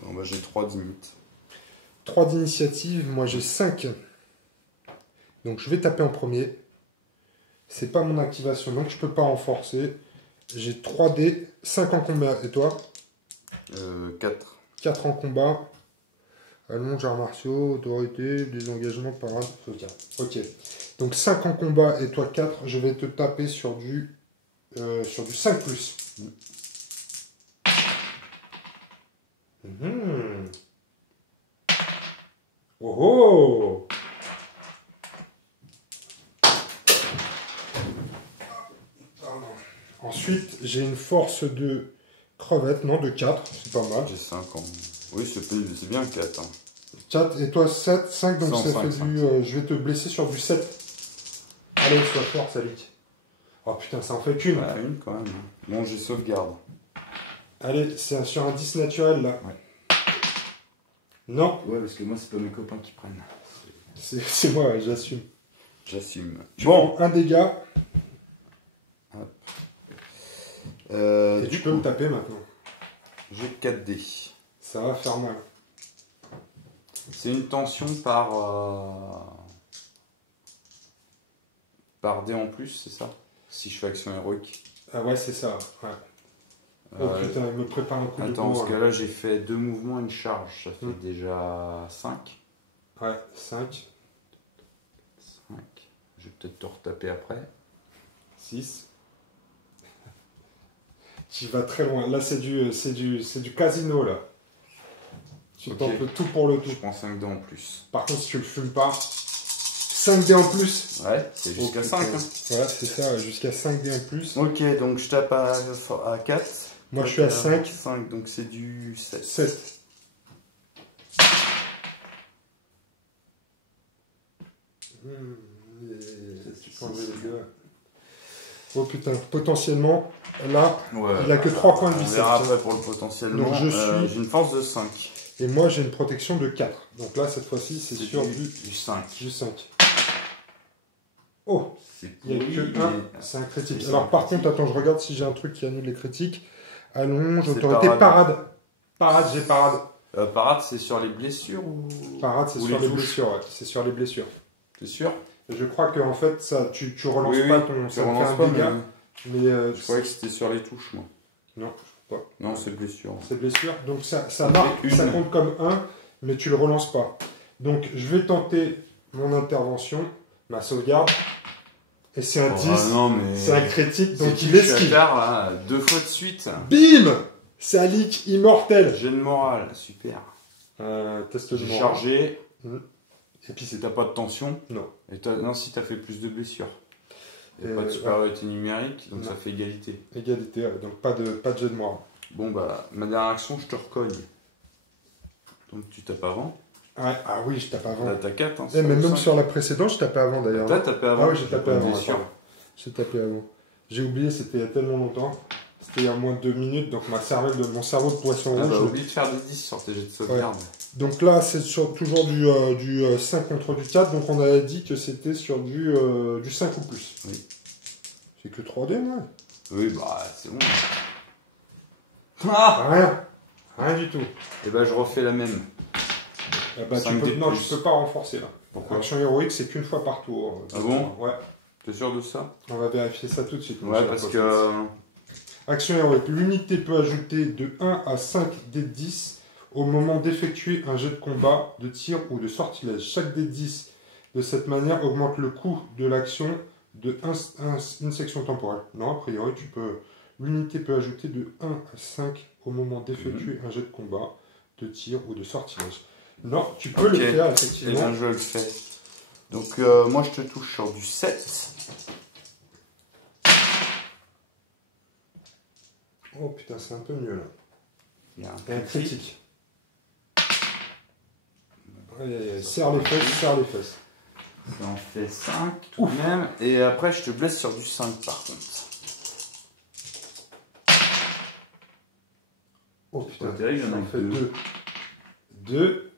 Bon, bah, j'ai 3 limites. 3 d'initiative, moi j'ai 5. Donc je vais taper en premier. C'est pas mon activation, donc je peux pas renforcer. J'ai 3 dés, 5 en combat. Et toi? 4. 4 en combat. Allons, arts martiaux, autorité, désengagement, parade, sauvegarde. Ok. Donc 5 en combat et toi 4. Je vais te taper sur du 5+. Mhm. Oh oh! Ensuite, j'ai une force de crevette, non, de 4, c'est pas mal. J'ai 5 ans. Oui, c'est bien 4. Hein. 4 et toi 7, 5, donc 105, ça fait 5. du... je vais te blesser sur du 7. Allez, sois fort, Salik. Oh putain, ça en fait qu'une. Ouais, une quand même. Hein. Bon, j'ai sauvegarde. Allez, c'est sur un 10 naturel, là. Ouais. Non, Ouais, parce que moi, c'est pas mes copains qui prennent. c'est moi, ouais, j'assume. J'assume. Tu prends un dégât, et du tu peux coup, me taper maintenant. j'ai 4 dés. Ça va faire mal. C'est une tension par dé en plus, c'est ça? Si je fais action héroïque. Ah ouais, c'est ça, ouais. Oh putain, il me prépare un coup de Attends, bourre, parce que là. là, j'ai fait 2 mouvements, une charge. Ça fait déjà 5. Ouais, 5, 5. Je vais peut-être te retaper après. 6. Tu vas très loin. Là, c'est du casino, là. Tu Ok. tentes le tout pour le tout. Je prends 5 dés en plus. Par contre, si tu le fumes pas, 5 dés en plus. Ouais, c'est jusqu'à Oh, 5. putain. Hein. Ouais, c'est ça, ouais, jusqu'à 5 dés en plus. Ok, donc je tape à 4. Moi, je suis à 5. 5, donc c'est du 7. 7. Tu peux enlever les deux. Oh putain, potentiellement, là, Ouais, il a que 3 points de on vie. verra ça. après pour le potentiellement. Donc, je suis- j'ai une force de 5. Et moi, j'ai une protection de 4. Donc là, cette fois-ci, c'est sur du 5. 5. Oh, C'est il n'y a que pourri, 1. mais- C'est un critique. c'est Alors, un par critique. contre, attends, je regarde si j'ai un truc qui annule les critiques. Allonge, C'est autorité, parade. parade. Parade, j'ai parade. Parade, c'est sur les blessures ou. Parade, c'est ou sur les touches blessures. Ouais. C'est sur les blessures. T'es sûr? Et je crois que en fait, ça, tu relances Oui, pas oui, ton. tu Ça me fait relances un pas, dégât. mais Mais je croyais que c'était sur les touches, moi. non, pas. Non, c'est blessure. C'est blessure. Donc ça Ça marque, fait ça une. compte comme 1, mais tu le relances pas. Donc je vais tenter mon intervention, ma sauvegarde. Et c'est un 10. Ah non, mais. C'est un critique, donc C'est il qui, je suis esquive. à tard, là, 2 fois de suite. Bim! Salik immortel. J'ai de morale, super. Test de J'ai morale. chargé. Mhm. Et puis, t'as pas de tension. Non. Et non, si t'as fait plus de blessures. Il n'y a pas de supériorité numérique, donc ça fait égalité. Égalité, ouais, donc pas de jet de morale. Bon, bah, ma dernière action, je te recogne. Donc tu tapes avant. Ouais, ah oui, je tape avant. Là, t'as 4. Hein, Mais même sur la précédente, je tapais avant d'ailleurs. T'as tapé avant? Ah oui, j'ai tapé avant. Sûr. J'ai tapé avant. J'ai oublié, c'était il y a tellement longtemps. C'était il y a moins de 2 minutes, donc mon cerveau de poisson rouge. Bah, oublie de faire des 10 sur tes jets de sauvegarde. Ouais. Donc là, c'est toujours du 5 contre du 4, donc on avait dit que c'était sur du 5 ou plus. Oui. C'est que 3D, moi. Oui, bah, c'est bon. Ah, rien du tout. Et bah, je refais la même. Bah, tu peux pas renforcer là. Pourquoi? Action héroïque, c'est qu'une fois par tour. Ah bon? Ouais. T'es sûr de ça? On va vérifier ça tout de suite. Ouais, parce que... Action héroïque. L'unité peut ajouter de 1 à 5 dés de 10 au moment d'effectuer un jet de combat, de tir ou de sortilège. Chaque dé de 10 de cette manière augmente le coût de l'action de une section temporelle. Non, a priori, l'unité peut ajouter de 1 à 5 au moment d'effectuer un jet de combat, de tir ou de sortilège. Non, tu peux le faire, effectivement. Et bien, je le fais. Donc, moi, je te touche sur du 7. Oh putain, c'est un peu mieux là. Il y a un critique. Serre les fesses. Ça en fait 5 tout de même. Et après, je te blesse sur du 5 par contre. Oh putain, terrible, j'en ai fait 2. 2.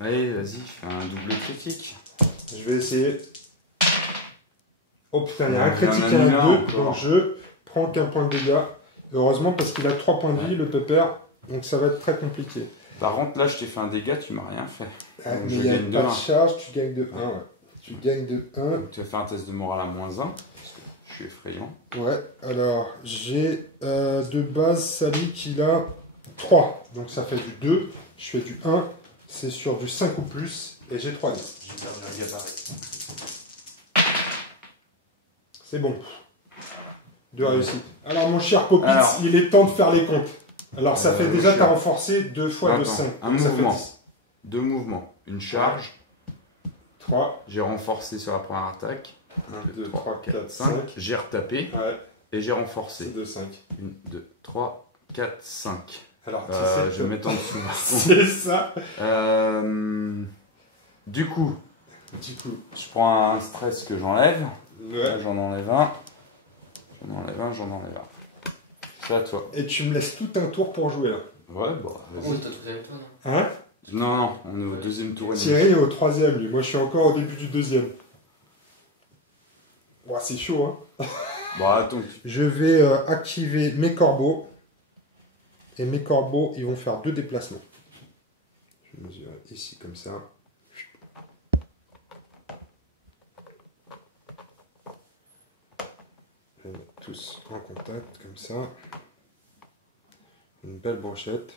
Allez, vas-y, fais un double critique. Je vais essayer. Oh putain, il y a un critique et un 2. Donc je prends qu'un point de dégâts. Heureusement parce qu'il a 3 points de vie, le pépère. Donc ça va être très compliqué. Par contre, là, je t'ai fait un dégât, tu m'as rien fait. Mais il y a pas de charge, tu gagnes de 1. Ouais. Tu gagnes de 1. Donc, tu vas faire un test de morale à -1. Parce que je suis effrayant. Ouais, alors j'ai de base Salik, il a 3. Donc ça fait du 2. Je fais du 1. C'est sur du 5 ou plus. Et j'ai 3 dés. J'ai perdu un gabarit. C'est bon. 2 réussites. Alors mon cher Popitz, il est temps de faire les comptes. Alors ça fait déjà, tu as renforcé 2 fois de 5. Un mouvement. 2 mouvements. Une charge. 3. J'ai renforcé sur la première attaque. 1, 2, 3, 4, 5. J'ai retapé. Ouais. Et j'ai renforcé. 2, 5. 1, 2, 3, 4, 5. Alors, je vais mettre en dessous. C'est ça. Du coup, je prends un stress que j'enlève. Ouais. Là, j'en enlève un. J'en enlève un. C'est à toi. Et tu me laisses tout un tour pour jouer là. Ouais, bah, vas-y. T'as tout avec toi, non? Hein? Non, on est au deuxième tour. Thierry est au 3ème, lui. Moi, je suis encore au début du 2ème. Bon, c'est chaud, hein. Bon, attends. Je vais activer mes corbeaux. Et mes corbeaux, ils vont faire 2 déplacements. Je vais mesurer ici, comme ça. Je vais mettre tous en contact, comme ça. Une belle brochette.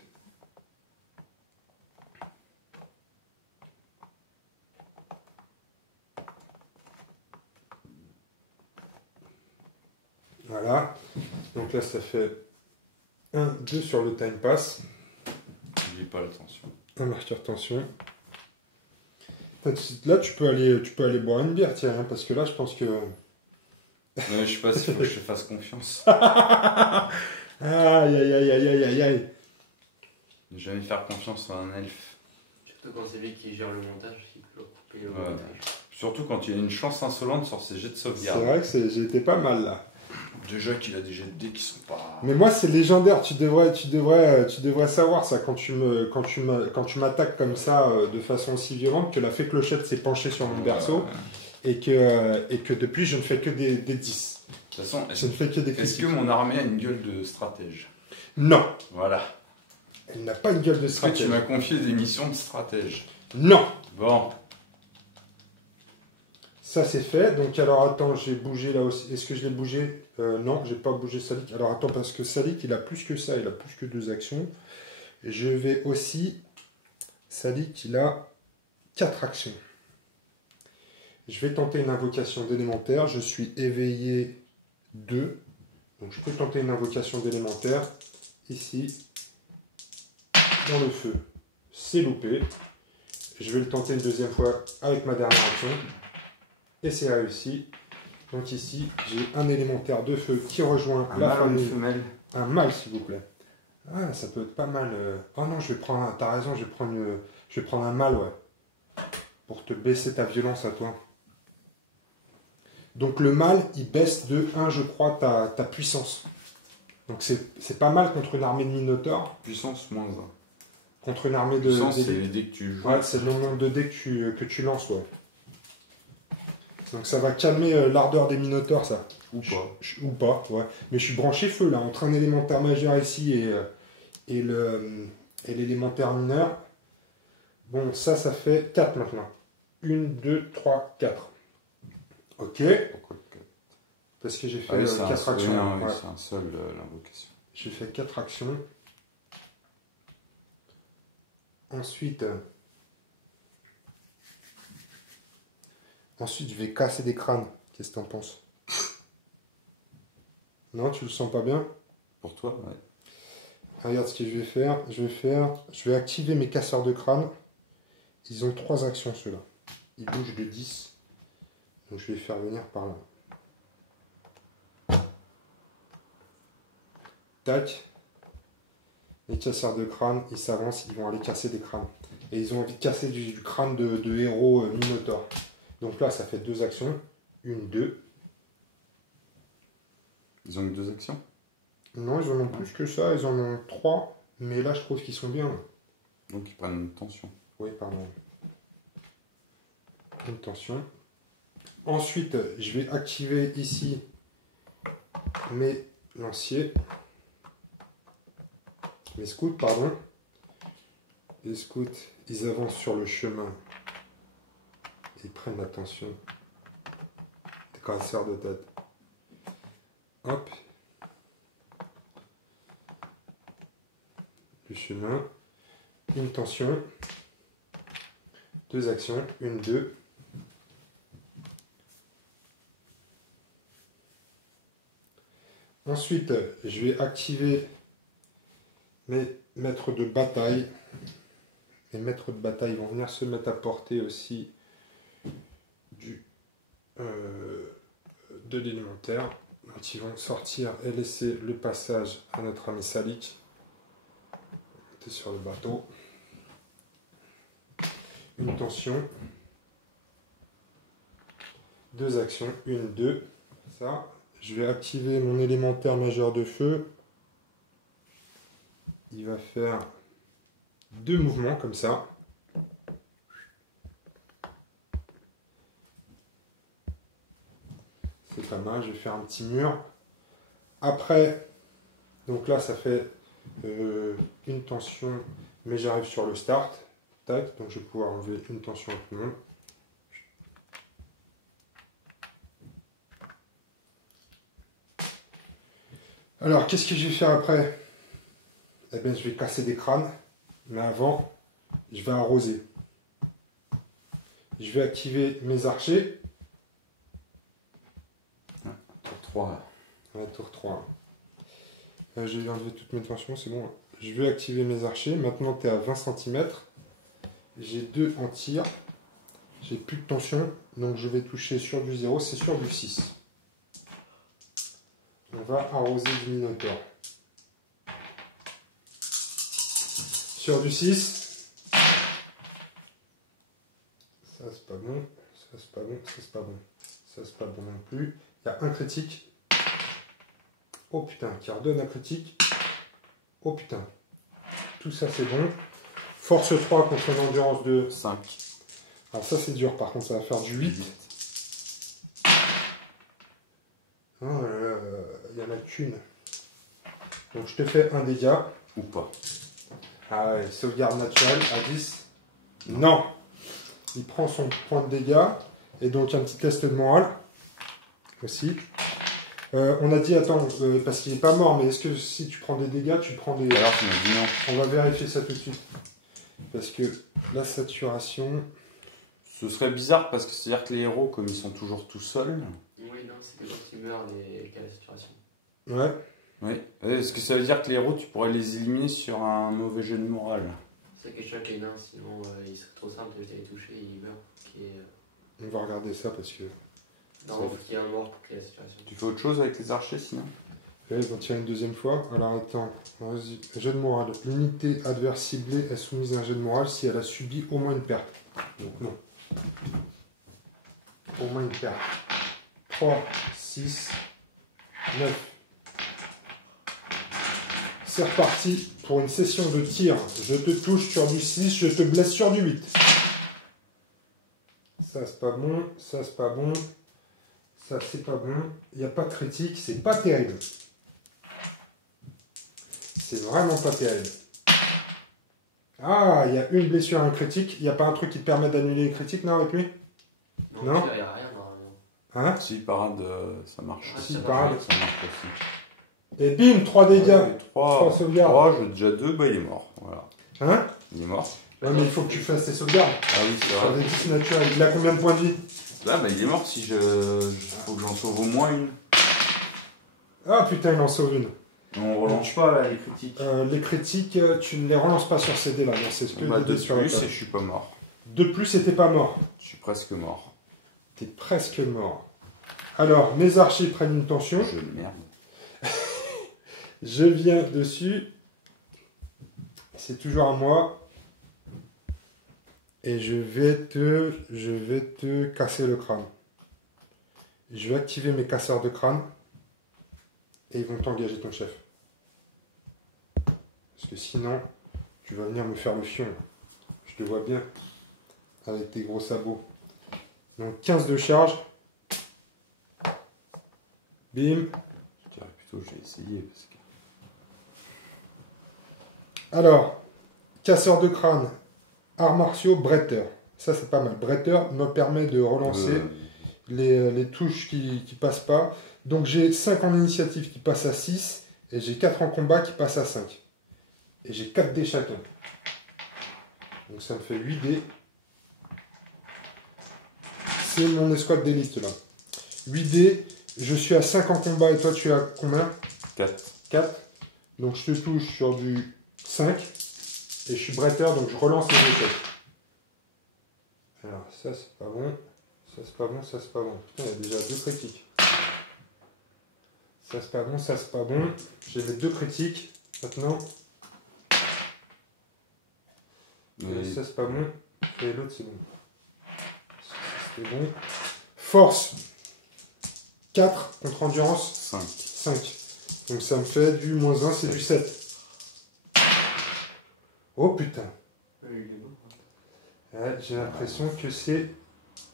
Voilà. Donc là, ça fait 1, 2 sur le time pass. N'oublie pas la tension. Un marqueur tension. Là, tu peux aller boire une bière, tiens, hein, parce que là, je pense que... Je sais pas s'il faut que je te fasse confiance. Aïe, aïe, aïe, aïe, aïe, aïe, aïe. Ne jamais faire confiance à un elfe. Surtout quand c'est lui qui gère le montage, qui peut couper le montage. Surtout quand il a une chance insolente sur ses jets de sauvegarde. C'est vrai que j'ai été pas mal, là. Déjà qu'il a des jets de dés qui sont pas... Mais moi, c'est légendaire. Tu devrais savoir ça quand tu m'attaques comme ça de façon aussi violente que la fée clochette s'est penchée sur mon berceau et que depuis, je ne fais que des 10. De toute façon, je ne fais que des critiques. Est-ce que mon armée a une gueule de stratège? Non. Voilà. Elle n'a pas une gueule de stratège. Tu m'as confié des missions de stratège. Non. Bon. Ça c'est fait, donc alors attends, j'ai bougé là aussi. Est-ce que je l'ai bougé? Non, j'ai pas bougé Salik. Alors attends, parce que Salik il a plus que ça, il a plus que 2 actions. Je vais aussi. Salik il a 4 actions. Je vais tenter une invocation d'élémentaire. Je suis éveillé 2. Donc je peux tenter une invocation d'élémentaire. Ici, dans le feu. C'est loupé. Je vais le tenter une deuxième fois avec ma dernière action. Et c'est réussi. Donc ici, j'ai un élémentaire de feu qui rejoint Un la mâle ou une famille. femelle? Un mâle, s'il vous plaît. Ah, ça peut être pas mal. Oh non, je vais prendre un... T'as raison, je vais prendre un mâle, ouais. Pour te baisser ta violence à toi. Donc le mâle, il baisse de 1, je crois, ta puissance. Donc c'est pas mal contre une armée de minotaures. Puissance moins 1. Contre une armée de... Puissance, c'est les dés que tu joues. Ouais, c'est le nombre de dés que tu lances, ouais. Donc ça va calmer l'ardeur des minotaures, ça. Ou pas. Ou pas, ouais. Mais je suis branché feu, là, entre un élémentaire majeur ici et l'élémentaire mineur. Bon, ça fait 4 maintenant. 1, 2, 3, 4. Ok. Pourquoi 4? Parce que j'ai fait Ah oui, c'est 4 un, actions. oui, Ouais. c'est un seul, l'invocation. J'ai fait 4 actions. Ensuite, je vais casser des crânes. Qu'est-ce que t'en penses? Non, tu le sens pas bien? Pour toi, ouais. Regarde ce que je vais faire. Je vais activer mes casseurs de crâne. Ils ont 3 actions, ceux-là. Ils bougent de 10. Donc je vais les faire venir par là. Tac. Les casseurs de crâne, ils s'avancent, ils vont aller casser des crânes. Et ils ont envie de casser du crâne de héros Minotaur. Donc là, ça fait 2 actions. 1, 2. Ils ont eu 2 actions? Non, ils en ont plus que ça. Ils en ont 3. Mais là, je trouve qu'ils sont bien. Donc ils prennent une tension. Oui, pardon. Une tension. Ensuite, je vais activer ici mes lanciers. Mes scouts, pardon. Les scouts, ils avancent sur le chemin. Ils prennent la tension. Des casseurs de tête. Hop. Le chemin. Une tension. 2 actions. 1, 2. Ensuite, je vais activer mes maîtres de bataille. Les maîtres de bataille vont venir se mettre à portée aussi de l'élémentaire. Donc ils vont sortir et laisser le passage à notre ami Salik. C'est sur le bateau. Une tension. 2 actions. 1, 2. Ça. Je vais activer mon élémentaire majeur de feu. Il va faire 2 mouvements comme ça. C'est pas mal, je vais faire un petit mur. Après, donc là ça fait une tension, mais j'arrive sur le start. Tac, donc je vais pouvoir enlever une tension à tout le monde. Alors, qu'est-ce que je vais faire après? Eh bien, je vais casser des crânes, mais avant, je vais arroser. Je vais activer mes archers. Tour 3. Ouais, tour 3. Je vais enlever toutes mes tensions, c'est bon. Je vais activer mes archers. Maintenant, tu es à 20 cm. J'ai 2 en tir. J'ai plus de tension, donc je vais toucher sur du 0, c'est sur du 6. On va arroser du Minotaur. Sur du 6. Ça c'est pas bon. Ça c'est pas bon. Ça c'est pas bon. Ça c'est pas bon non plus. Il y a un critique. Oh putain, qui redonne un critique. Oh putain. Tout ça c'est bon. Force 3 contre une endurance de 5. Alors ça c'est dur, par contre ça va faire du 8. Oh là là, il n'y en a qu'une. Donc je te fais un dégât. Ou pas. Ah ouais, sauvegarde naturelle à 10. Non. Il prend son point de dégâts. Et donc un petit test de morale. Aussi. On a dit, attends, parce qu'il n'est pas mort, mais est-ce que si tu prends des dégâts, tu prends des... Alors tu m'as dit non. On va vérifier ça tout de suite. Parce que la saturation... Ce serait bizarre parce que c'est-à-dire que les héros, comme ils sont toujours tout seuls... Oui, non, c'est les gens qui meurent, les cas de saturation. Ouais. Oui. Est-ce que ça veut dire que les héros, tu pourrais les éliminer sur un mauvais jet de morale? C'est quelqu'un qui est nain, sinon il serait trop simple de les toucher et il meurt. On va regarder ça parce que... Non, il faut qu'il y ait un mort pour qu'il y ait la situation. Tu fais autre chose avec les archers sinon? Et ils vont tirer une deuxième fois. Alors attends, vas-y. Jet de morale. L'unité adverse ciblée est soumise à un jet de morale si elle a subi au moins une perte. Donc non. Au moins une perte. 3, 6, 9. C'est reparti pour une session de tir. Je te touche sur du 6, je te blesse sur du 8. Ça c'est pas bon, ça c'est pas bon, ça c'est pas bon. Il n'y a pas de critique, c'est pas terrible. C'est vraiment pas terrible. Ah, il y a une blessure à un critique. Il n'y a pas un truc qui te permet d'annuler les critiques, non, avec lui? Non. Il n'y a rien normalement. Hein? Si parade, ça marche. Ouais, Si, ça parade. Ça marche aussi. Et bim, 3 dégâts. 3 Trois sauvegardes. 3, j'ai déjà 2, bah il est mort. Voilà. Hein? Il est mort. Ouais, mais il faut que tu fasses tes sauvegardes. Ah oui, c'est Sur vrai. des 10 naturels. Il a combien de points de vie? Là, bah il est mort si je. Faut que j'en sauve au moins une. Ah putain, il en sauve une. On relance pas là les critiques. Les critiques, tu ne les relances pas sur ces dés là. Non, c'est ce que Bah, des dés 2 sur la plus table. et je suis pas mort. De plus, et t'es pas mort. Je suis presque mort. T'es presque mort. Alors, mes archers prennent une tension. Jeu de merde. Je viens dessus. C'est toujours à moi. Et je vais te casser le crâne. Je vais activer mes casseurs de crâne. Et ils vont t'engager ton chef. Parce que sinon, tu vas venir me faire le fion. Je te vois bien. Avec tes gros sabots. Donc 15 de charge. Bim. Je dirais plutôt je vais essayer parce que. Alors, casseur de crâne, arts martiaux, bretteur. Ça, c'est pas mal. Bretteur me permet de relancer les touches qui passent pas. Donc, j'ai 5 en initiative qui passent à 6. Et j'ai 4 en combat qui passent à 5. Et j'ai 4 dés chacun. Donc, ça me fait 8 dés. C'est mon escouade d'élite, là. 8 dés. Je suis à 5 en combat et toi, tu as combien? 4. 4. Donc, je te touche sur du 5. Et je suis bretteur, donc je relance les échecs. Alors, ça, c'est pas bon. Ça, c'est pas bon, ça, c'est pas bon. Putain, il y a déjà 2 critiques. Ça, c'est pas bon, ça, c'est pas bon. J'ai mes 2 critiques. Maintenant, ça, c'est pas bon. Et l'autre, c'est bon. Ça, c'était bon. Force. 4 contre endurance. 5. 5. Donc ça me fait du moins 1, c'est du 7. Oh putain. Ouais, j'ai l'impression que c'est...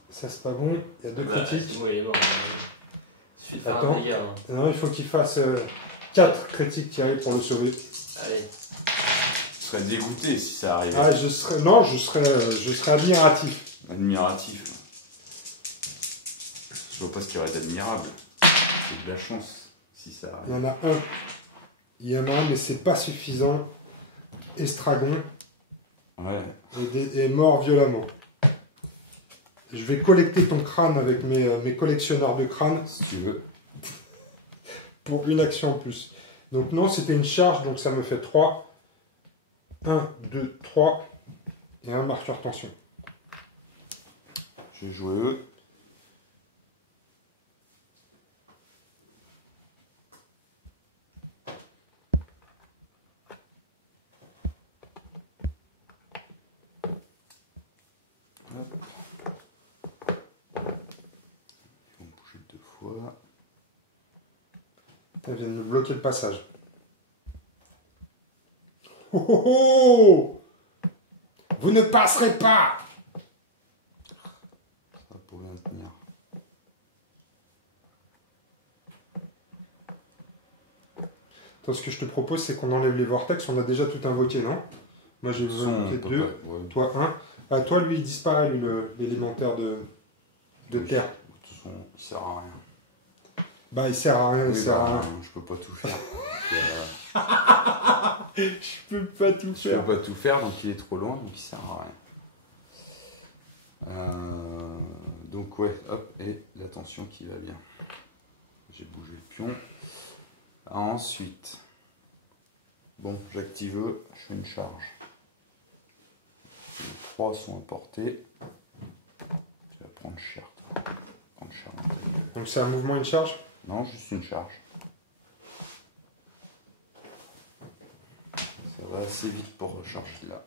Ça c'est pas bon, il y a 2 critiques. Oui, il est mort. Il suffit de faire Attends. un dégât. Hein. Non, il faut qu'il fasse 4 critiques qui arrivent pour le sauver. Allez. Je serais dégoûté si ça arrivait. Ah, je serais admiratif. Admiratif. Je vois pas ce qu'il y aurait d'admirable. C'est de la chance si ça Il y arrive. en a un. Il y en a un, mais c'est pas suffisant. Estragon Ouais. est mort violemment. Je vais collecter ton crâne avec mes collectionneurs de crâne Si tu veux. pour une action en plus. Donc non, c'était une charge, donc ça me fait 3. 1, 2, 3. Et un marqueur tension. Je vais jouer eux. Hop. Ils vont bouger 2 fois. Elle vient de me bloquer le passage. Oh, oh, oh! Vous ne passerez pas! Ça pourrait tenir. Attends, ce que je te propose, c'est qu'on enlève les vortex. On a déjà tout invoqué, non? Moi, j'ai invoqué 2. Ouais. Toi, 1. Ah, toi, lui, il disparaît, lui, l'élémentaire de terre. De toute façon, il sert à rien. Bah, il sert à rien, il Oui, sert à bah, rien. je peux pas tout faire. Je peux pas tout Je peux pas tout faire, donc il est trop loin, donc il sert à rien. Donc ouais, hop, et la tension qui va bien. J'ai bougé le pion. Ensuite, bon, j'active eux, je fais une charge. Les 3 sont à portée. Tu vas prendre cher, toi. Prendre cher dans ta gueule. Donc c'est un mouvement, une charge? Non, juste une charge. Ça va assez vite pour recharger là.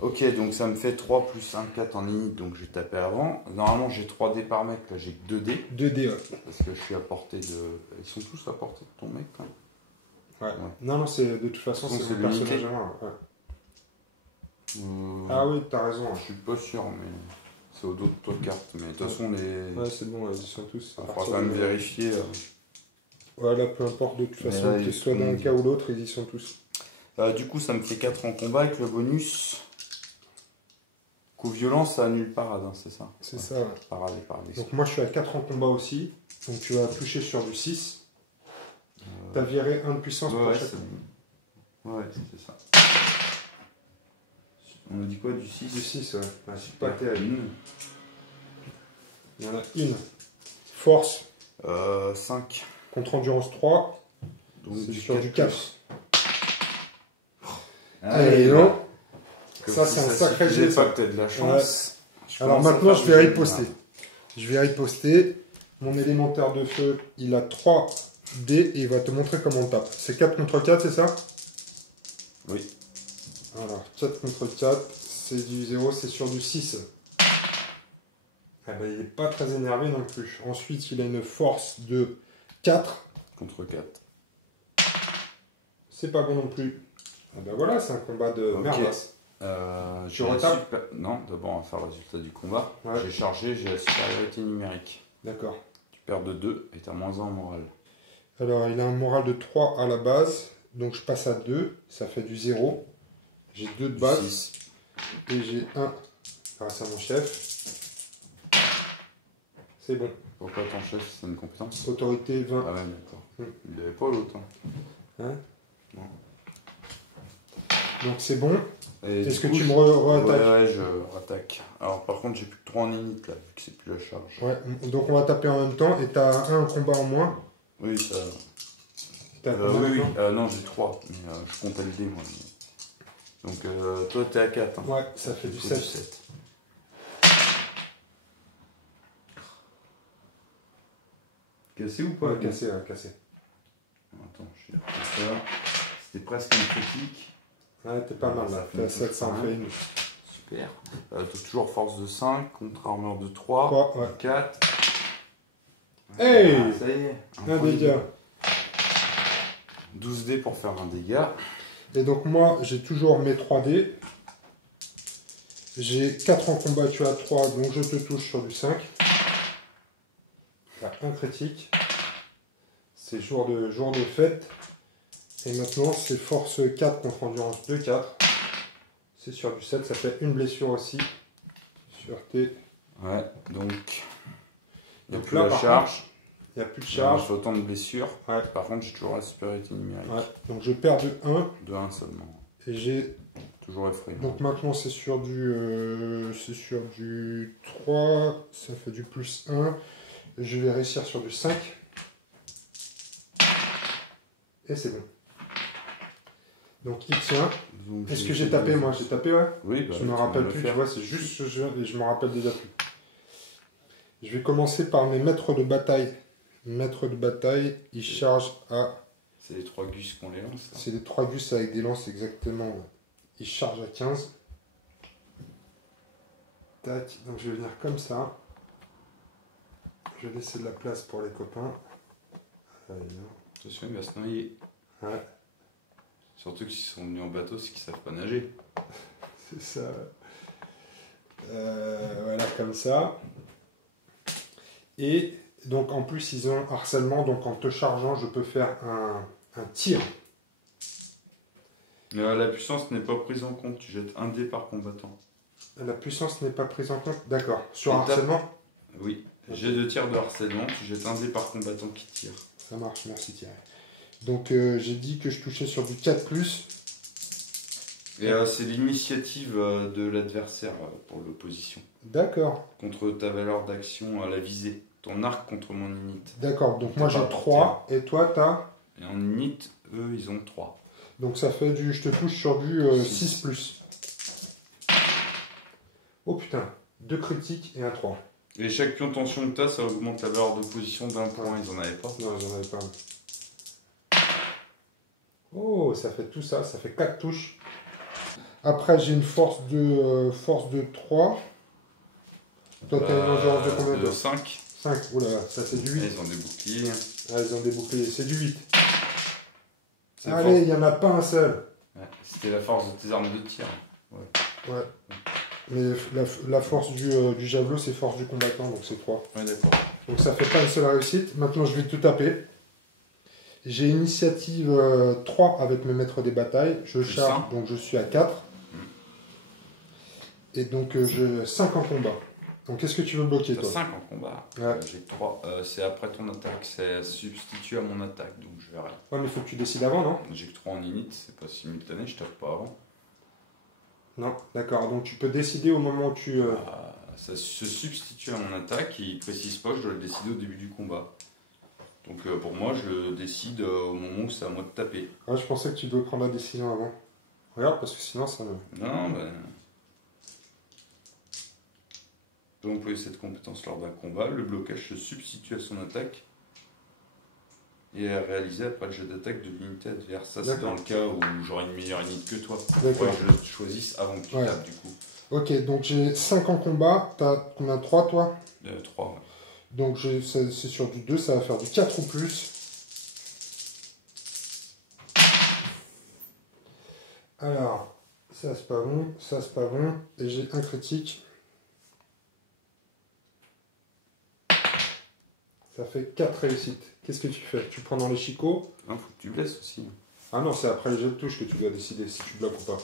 Ok, donc ça me fait 3 plus 1, 4 en init, donc j'ai tapé avant. Normalement j'ai 3 dés par mec, là j'ai que 2 dés. 2 dés, ouais. Parce que je suis à portée de... Ils sont tous à portée de ton mec, hein. Ouais. Ouais. Non, c'est de toute façon, Donc, c'est c'est mon personnage l'unité. à moi. Ouais. Ah oui, t'as raison. Je suis pas sûr, mais c'est au dos de toi carte. Mais de toute façon, les... Ouais, c'est bon, ils sont tous. Il faudra quand même vérifier. Voilà, peu importe de toute Mais façon, là, que ils ce soit dans un sont- cas ou l'autre, ils y sont tous. Du coup, ça me fait 4 en combat avec le bonus. Coup violence, ça annule parade, hein, c'est ça? C'est Ouais. ça, ouais. Parade et parade. Donc moi je suis à 4 en combat aussi. Donc tu vas toucher sur du 6. T'as viré 1 de puissance pour Ouais, chaque. c'est bon. Ouais, c'est ça. On nous dit quoi du 6? Du 6, ouais. C'est pas terrible. Une. Il y en a une. Force 5. contre endurance 3. Donc C'est du sur 4 du 4. plus. Allez, non. Comme Ça, si c'est un sacré suffisait jet, pas ça. que t'aies de la chance. Alors maintenant je vais riposter. Je vais riposter. Mon élémentaire de feu, il a 3 dés et il va te montrer comment on tape. C'est 4 contre 4, c'est ça? Oui. Alors, 4 contre 4, c'est du 0, c'est sur du 6. Ah ben, il n'est pas très énervé non plus. Ensuite, il a une force de 4. Contre 4. C'est pas bon non plus. Ah ben voilà, c'est un combat de Ok. merdasse. Tu retapes Non, d'abord on va faire le résultat du combat. Ouais. J'ai chargé, j'ai la supériorité numérique. D'accord. Tu perds de 2 et t'as moins 1 en moral. Alors, il a un moral de 3 à la base. Donc, je passe à 2. Ça fait du 0. J'ai 2 de base. 6. Et j'ai 1 grâce à mon chef. C'est bon. Pourquoi ton chef c'est une compétence? Autorité 20. Ah ouais, d'accord. Hmm. Il avait pas l'autre. Hein. Hein? Non. Donc, c'est bon. Et Est-ce du que coup, tu me je- re-attaques? Ouais, je rattaque. Alors par contre, j'ai plus que 3 en init là, vu que c'est plus la charge. Ouais. Donc, on va taper en même temps. Et t'as un combat en moins. Oui, ça. T'as combien Oui, oui. maintenant Non, j'ai 3. Mais je comptais le dé moi. Donc toi, t'es à 4. Hein. Ouais, ça fait du faut 7. Cassé ou pas? Ouais, cassé, ouais, cassé. Attends, je vais refaire ça. C'était presque un critique. Ouais, t'es pas mal là. Ça fait T'es à une 7, ça en touche, fait une. Super. T'as toujours force de 5, contre armure de 3, 3, ouais. 4. Hey, Ah, ça y est. un point de dégât. 12 dés pour faire un dégât. Et donc moi, j'ai toujours mes 3 dés. J'ai 4 en combat, tu as 3, donc je te touche sur du 5. T'as un critique. C'est jour de fête. Et maintenant, c'est force 4 contre endurance 2, 4. C'est sur du 7, ça fait une blessure aussi. Sur tes... Ouais, donc. Il n'y a Donc plus là, la par charge. Il n'y a plus de Charge. charge. J'ai autant de blessures. Ouais. Par contre, j'ai toujours la supériorité numérique. Ouais. Donc je perds de 1. De 1 seulement. Et j'ai... Toujours effrayant. Donc maintenant, c'est sur du 3. Ça fait du plus 1. Je vais réussir sur du 5. Et c'est bon. Donc il tient. Donc, Est-ce que j'ai tapé moi? J'ai tapé, ouais. Oui, bah, Je me tu rappelle vas le plus, tu faire. vois, c'est juste ce jeu et je me rappelle déjà plus. Je vais commencer par mes maîtres de bataille. Maîtres de bataille, ils chargent à... C'est les 3 gus qu'on les lance. Là. C'est les 3 gus avec des lances exactement. Ils chargent à 15. Tac, donc je vais venir comme ça. Je vais laisser de la place pour les copains. Allez, Attention, il va se noyer. ouais, Surtout qu'ils sont venus en bateau, c'est qu'ils savent pas nager. c'est ça. Voilà, comme ça. Et donc en plus ils ont harcèlement, donc en te chargeant je peux faire un tir. La puissance n'est pas prise en compte, tu jettes un dé par combattant. La puissance n'est pas prise en compte. D'accord. Sur Étape. harcèlement, Oui, jet de tir de harcèlement, tu jettes un dé par combattant qui tire. ça marche, merci Thierry. Donc j'ai dit que je touchais sur du 4+. Et c'est l'initiative de l'adversaire pour l'opposition. D'accord. Contre ta valeur d'action à la visée. Ton arc contre mon init. D'accord, donc moi T'as j'ai pas 3 et toi t'as... Et en init, eux, ils ont 3. Donc ça fait du... Je te touche sur du 6+. Oh putain, 2 critiques et un 3. Et chaque pion tension que tu as, ça augmente la valeur d'opposition d'1 pour 1. Ils en avaient pas. Non, j'en avais pas. Oh, ça fait tout ça. Ça fait 4 touches. Après, j'ai une force de 3. Toi, t'as une endurance de combien De de 5. 5. Oula, ça c'est du 8. Ils ont des boucliers. Ah, ils ont des boucliers. C'est du 8. C'est Allez, il n'y en a pas un seul. ouais, c'était la force de tes armes de tir. Ouais. Mais la force du javelot, c'est force du combattant, donc c'est 3. Ouais, d'accord. Donc ça fait pas une seule réussite. Maintenant, je vais tout taper. J'ai initiative 3 avec mes maîtres des batailles. Je Plus charge, 1. donc je suis à 4. Et donc j'ai 5 en combat. Donc qu'est-ce que tu veux bloquer, T'as toi? 5 en combat. Ouais. J'ai 3. C'est après ton attaque. C'est substitué à mon attaque. Donc je verrai. Ouais, mais il faut que tu décides avant, non? J'ai que 3 en init. C'est pas simultané. Je tape pas avant. Non, d'accord. Donc tu peux décider au moment où tu... Ça se substitue à mon attaque. Il précise pas. Je dois le décider au début du combat. Donc pour moi, je le décide au moment où c'est à moi de taper. Ouais, je pensais que tu devais prendre la décision avant. Regarde, parce que sinon ça me... Non, ben. Peut employer cette compétence lors d'un combat. Le blocage se substitue à son attaque et est réalisé après le jet d'attaque de l'unité adverse. Ça, c'est dans le cas où j'aurai une meilleure unité que toi. D'accord. Que je choisisse avant que tu Ouais. tapes, du coup. Ok, donc j'ai 5 en combat. T'as combien? 3, toi? 3, ouais. Donc c'est sur du 2, ça va faire du 4 ou plus. Alors, ça c'est pas bon, ça c'est pas bon. Et j'ai un critique. Ça fait 4 réussites. Qu'est-ce que tu fais? Tu prends dans les chicots? Non, faut que tu blesses aussi. Ah non, c'est après le jet de touche que tu dois décider si tu bloques ou pas.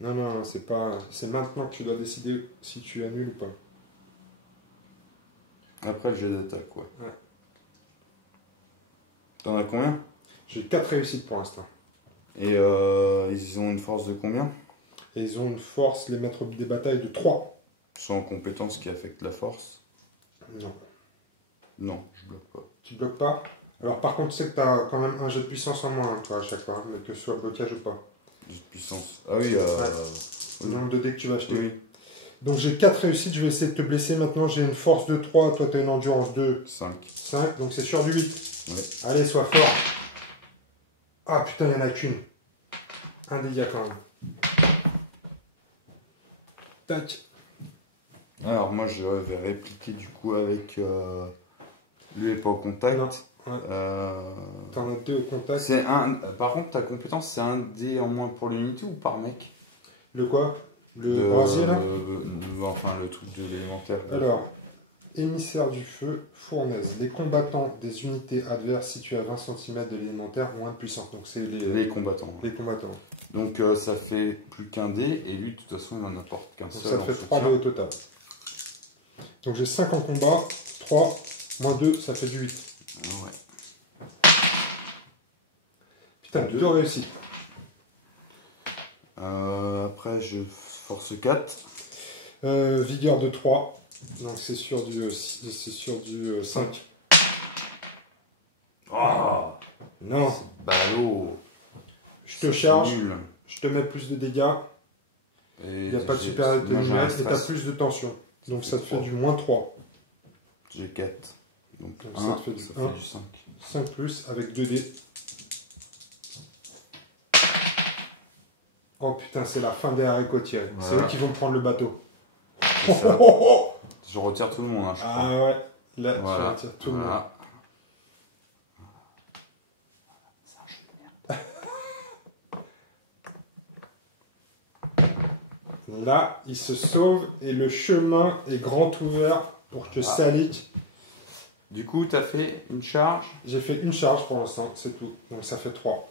Non, non, c'est pas... C'est maintenant que tu dois décider si tu annules ou pas. Après le jet d'attaque, ouais. Ouais. T'en as combien? J'ai 4 réussites pour l'instant. Et ils ont une force de combien? Et ils ont une force, les maîtres des batailles, de 3. Sans compétence qui affecte la force? Non. Non, je bloque pas. Tu bloques pas? Alors par contre, tu sais que tu as quand même un jet de puissance en moins, hein, toi, à chaque fois, hein, mais que ce soit blocage ou pas. Jet de puissance. Ah oui, Le nombre de dés que tu vas acheter. oui. Donc j'ai 4 réussites, je vais essayer de te blesser maintenant. J'ai une force de 3, toi tu as une endurance de 5. 5, donc c'est sur du 8. Ouais. Allez, sois fort. Ah putain, il n'y en a qu'une. Un dégât quand même. Tac. Alors moi je vais répliquer du coup avec lui est pas au contact. Non, ouais. T'en as 2 au contact. C'est un. Par contre ta compétence c'est un dé en moins pour l'unité ou par mec? Le quoi? Le brasier là? Enfin le truc de l'élémentaire. Alors, émissaire du feu, fournaise. Les combattants des unités adverses situées à 20 cm de l'élémentaire ont 1 de puissance. Donc c'est Les combattants. les combattants. Donc ça fait plus qu'un dé et lui de toute façon il n'en apporte qu'un Donc seul. ça en fait soutien. 3 dés au total. Donc j'ai 5 en combat, 3 moins 2, ça fait du 8. Ah ouais. Putain, 2 réussites. Après je force 4. Vigueur de 3. Donc c'est sur du 5. Oh, Non, ballot. je te charge, Nul. je te mets plus de dégâts. Il n'y a pas de supériorité moi, j'ai un numérique et tu as stress. plus de tension. Donc ça te fait trois. du moins 3. J'ai 4. Donc Donc 1, ça te fait du ça 1. fait du 5. 5 plus avec 2 dés. Oh putain, c'est la fin des haricots tirés. C'est Voilà. eux qui vont prendre le bateau. C'est ça. Oh, Je retire tout le monde, hein, je crois. ah ouais, là Voilà. tu retires tout le monde. Voilà. Là, il se sauve et le chemin est grand ouvert pour que Salik. Du coup, tu as fait une charge. J'ai fait une charge pour l'instant, c'est tout. Donc ça fait 3.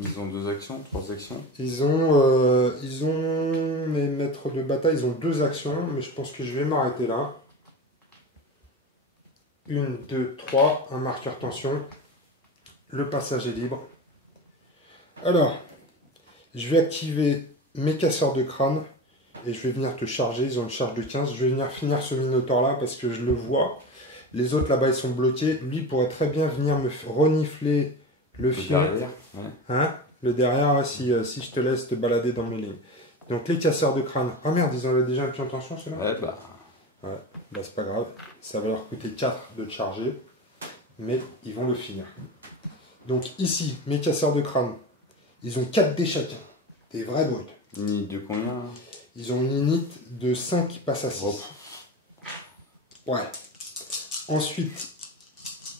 Ils ont 2 actions, 3 actions. Ils ont mes maîtres de bataille, ils ont 2 actions, mais je pense que je vais m'arrêter là. 1, 2, 3, un marqueur tension. Le passage est libre. Alors, je vais activer mes casseurs de crâne et je vais venir te charger. Ils ont une charge de 15. Je vais venir finir ce minotaure là parce que je le vois. Les autres là-bas ils sont bloqués. Lui pourrait très bien venir me renifler le fion. Derrière. Ouais. Hein, le derrière, si je te laisse te balader dans mes lignes. Donc les casseurs de crâne. Ah merde, ils ont déjà un pion de tension ceux-là? Ouais, bah. Ouais, bah c'est pas grave. Ça va leur coûter 4 de charger. Mais ils vont le finir. Donc ici, mes casseurs de crâne, ils ont 4 dés chacun. Des vrais brutes. Une unité de combien là? Ils ont une unité de 5 qui passe à 6. Hop. Ouais. Ensuite,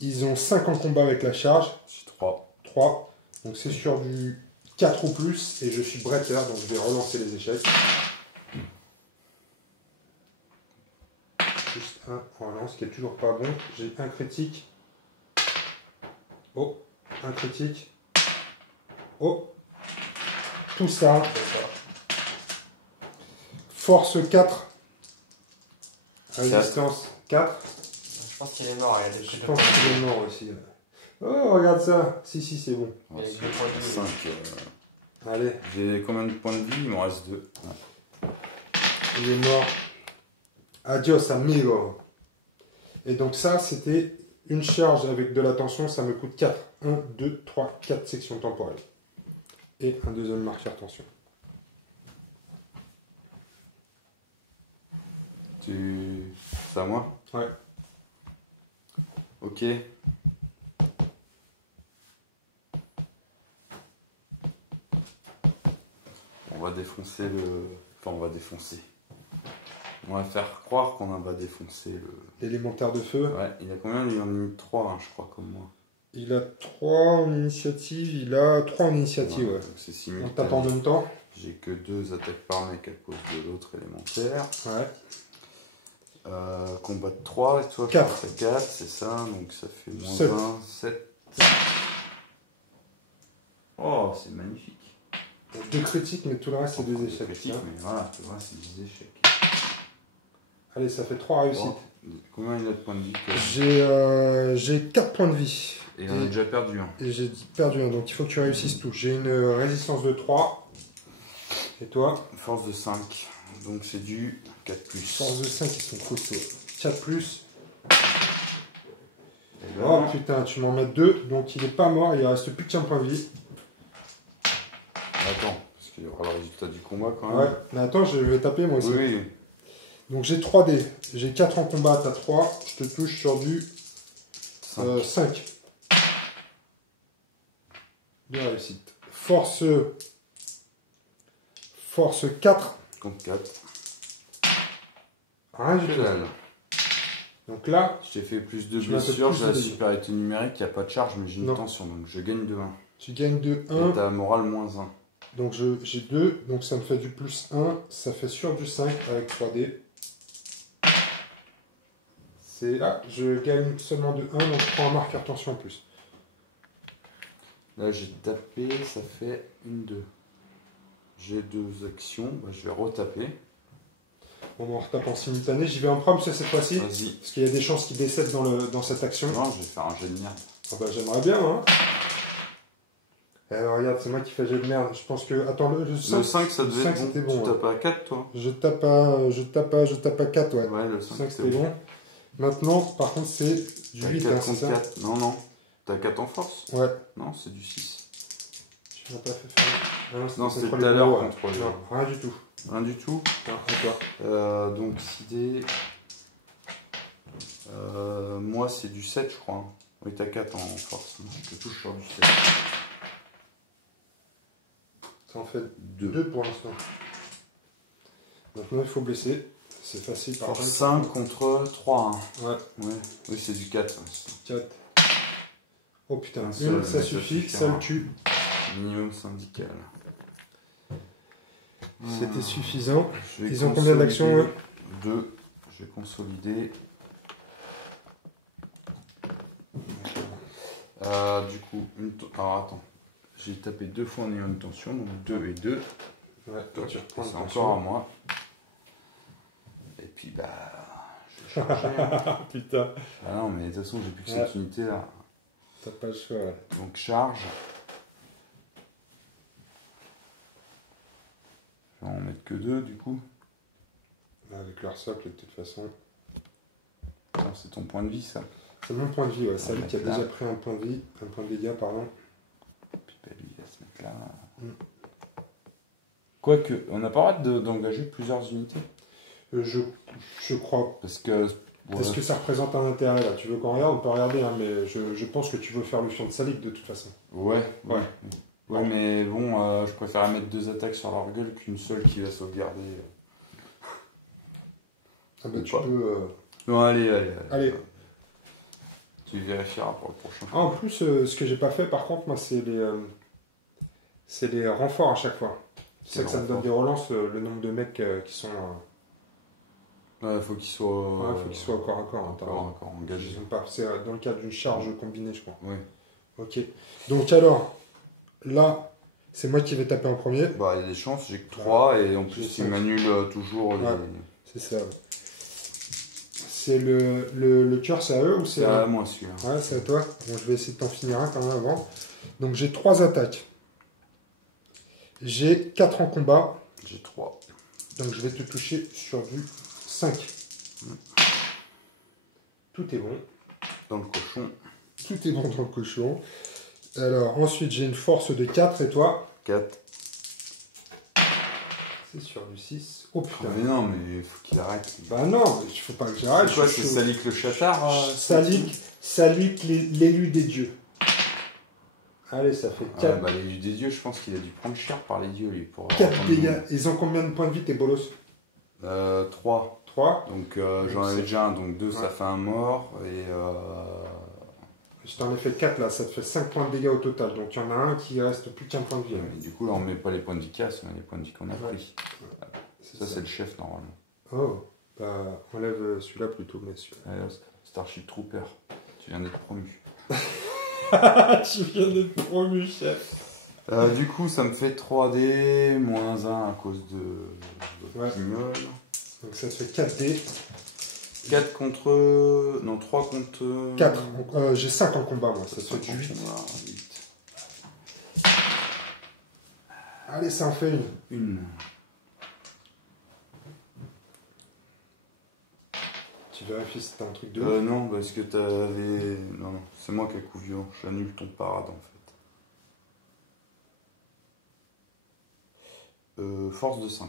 ils ont 5 en combat avec la charge. C'est 3. 3. Donc c'est sur du 4 ou plus. Et je suis bretteur, donc je vais relancer les échecs. Juste un en relance, qui est toujours pas bon. J'ai un critique. Oh, un critique. Oh, tout ça. Force 4. Résistance 4. Je pense qu'il est mort, il y a des Je trucs pense qu'il est mort aussi. Oh, regarde ça. Si, c'est bon. Il y a deux points de vie. 5. Allez, J'ai combien de points de vie? Il m'en reste 2. il est mort. Adios, amigo. Et donc ça, c'était une charge avec de la tension. Ça me coûte 4. 1, 2, 3, 4 sections temporelles. Et un deuxième marqueur tension. C'est à moi? Ouais. Ok. On va défoncer le... Enfin, on va défoncer. On va faire croire qu'on va défoncer le... L'élémentaire de feu. Ouais, il a combien? Il en a mis 3, hein, je crois, comme moi. Il a 3 en initiative. Il a 3 en initiative, ouais. Donc c'est On tape en simultané. même temps. J'ai que 2 attaques par mec à cause de l'autre élémentaire. Ouais. Combat de 3 et toi 4. 4, c'est ça, donc ça fait moins 7. 1, 7. Oh, c'est magnifique. 2 critiques, mais tout le reste, c'est des échecs. Critique, Tiens. mais voilà, tu vois, c'est des échecs. Allez, ça fait 3 réussites. Bon, combien il a de points de vie toi? J'ai 4 points de vie. Et on a déjà perdu un. Et j'ai perdu un, donc il faut que tu réussisses tout. J'ai une résistance de 3. Et toi? Force de 5, donc c'est du 4+. Force de 5, ils sont costauds. 4 plus. Et là, Oh putain, tu m'en mets 2, donc il est pas mort, il reste plus qu'un point de vie. attends, parce qu'il y aura le résultat du combat quand même. Ouais, mais attends, je vais taper moi aussi. Oui, oui. Donc j'ai 3 dés. J'ai 4 en combat, t'as 3. Je te touche sur du 5. Bien réussite. Force 4. Contre 4. Rien du Que tout. dalle. Donc là, Je t'ai fait plus de Tu m'as fait blessures, plus j'ai de la dégâts. supériorité numérique, il n'y a pas de charge, mais j'ai une Non. tension, donc je gagne de 1. tu gagnes de Et 1. ta morale moins 1. Donc j'ai 2, donc ça me fait du plus 1. Ça fait sur du 5 avec 3 dés. Ah, je gagne seulement de 1, donc je prends un marqueur tension en plus. Là j'ai tapé, ça fait 1, 2. J'ai 2 actions, bah, je vais retaper. On retape en simultané. J'y vais en prime cette fois-ci. Vas-y. Parce qu'il y a des chances qu'il décède dans cette action. Non, je vais faire un jet de merde. Ah bah, j'aimerais bien, hein. Alors regarde, c'est moi qui fais jet de merde. Je pense que. Attends, le 5, Le 5 ça devait être bon. c'était bon. Tu Ouais. tapes à 4 toi? Je tape à 4, ouais. Ouais, le 5 5 c'était bon. Maintenant, par contre, c'est du T'as 8, 4 hein, c'est contre ça? 4. Non, non. T'as 4 en force? Ouais. Non, c'est du 6. Tu m'as pas fait faire. Ah Non, c'était contre tout à les l'heure gros, ouais. contre Non, rien du tout. Rien du tout. Non, à toi. Donc 6 dés. Moi c'est du 7 je crois. Oui, t'as 4 en force. Je te touche sur du 7. Ça en fait 2. 2 pour l'instant. Maintenant, il faut blesser. C'est facile par Force contre. 5 contre 3. Ouais, Ouais. Oui, c'est du 4. 4. Oh putain, Un seul, une, ça mais ça suffit, suffira. ça le tue. Minimum syndical. C'était suffisant. Je vais Ils ont combien d'actions, consolider eux? 2. Je vais consolider. Du coup, alors attends. J'ai tapé 2 fois en ayant une tension, donc 2 et 2. Ouais, toi, tu reprends C'est le encore à moi. Et puis bah. Je vais charger. Ah putain, Ah non, mais de toute façon, j'ai plus que Ouais. cette unité là. t'as pas le choix. Ouais. Donc charge. Je vais en mettre que 2 du coup. Avec leur socle, de toute façon. Non, c'est ton point de vie ça. C'est mon point de vie, ouais. C'est lui qui a Là. déjà pris un point de vie, un point de dégâts, pardon. Puis bah, lui il va se mettre là. Quoique, on n'a pas le droit d'engager plusieurs unités. Je crois. Parce que. Est-ce que ça représente un intérêt là? Tu veux qu'on regarde? On peut regarder, hein, mais je pense que tu veux faire le fion de Salik de toute façon. Ouais. Ouais. Ouais, mais bon, je préfère mettre 2 attaques sur leur gueule qu'une seule qui va sauvegarder. Ah bah, tu pas. peux. Non, allez. Allez. Tu vérifieras pour le prochain. Ah, en plus, ce que j'ai pas fait par contre, moi, c'est les renforts à chaque fois. C'est ça que ça me donne des relances, le nombre de mecs qui sont. Ouais, faut qu'ils soient. Faut qu'ils soient au corps à corps. Encore engagés. Ils sont pas. C'est dans le cadre d'une charge combinée, je crois. Oui. Ok. Donc alors, là, c'est moi qui vais taper en premier. Bah, il y a des chances, j'ai que 3 et en plus, J'ai ils m'annulent toujours les. Ouais. C'est ça. C'est le cœur, c'est à eux ou c'est C'est à moi celui-là. Ouais, c'est à toi. Bon, je vais essayer de t'en finir un quand même avant. Donc j'ai 3 attaques. J'ai 4 en combat. J'ai 3. Donc je vais te toucher sur du 5. Tout est bon. Dans le cochon. Tout est bon dans le cochon. Alors ensuite j'ai une force de 4 et toi 4. C'est sur du 6. Oh putain. Mais non, mais faut qu'il arrête. Bah non, il faut pas que j'arrête. C'est quoi, c'est Salik le chatard Salik l'élu des dieux. Allez, ça fait 4. Bah, l'élu des dieux, je pense qu'il a dû prendre cher par les dieux, lui. Pour 4 dégâts. Ils ont combien de points de vie, tes bolos? 3. 3. Donc j'en avais déjà un, donc 2, Ouais. ça fait un mort. Et Je t'en ai fait 4 là, ça te fait 5 points de dégâts au total. Donc il y en a un qui reste plus qu'un point de vie. du coup, là, on met pas les points de vie casse, on met les points de vie qu'on a Ouais. pris. Ça, c'est le chef, normalement. Oh, bah enlève celui-là plutôt, mais celui-là. Allez, Starship Trooper, tu viens d'être promu. Tu viens d'être promu, chef. Du coup, ça me fait 3D, moins 1 à cause de Ouais. guignol. Donc ça te fait 4D. 4 contre. Non, 3 contre. 4. J'ai 5 en combat, moi. Ça te fait du 8. 8. Allez, ça en fait une. Une. Tu vérifies si t'as un truc de Non, parce que t'avais. Non, c'est moi qui ai coup violent. J'annule ton parade en fait. Force de 5.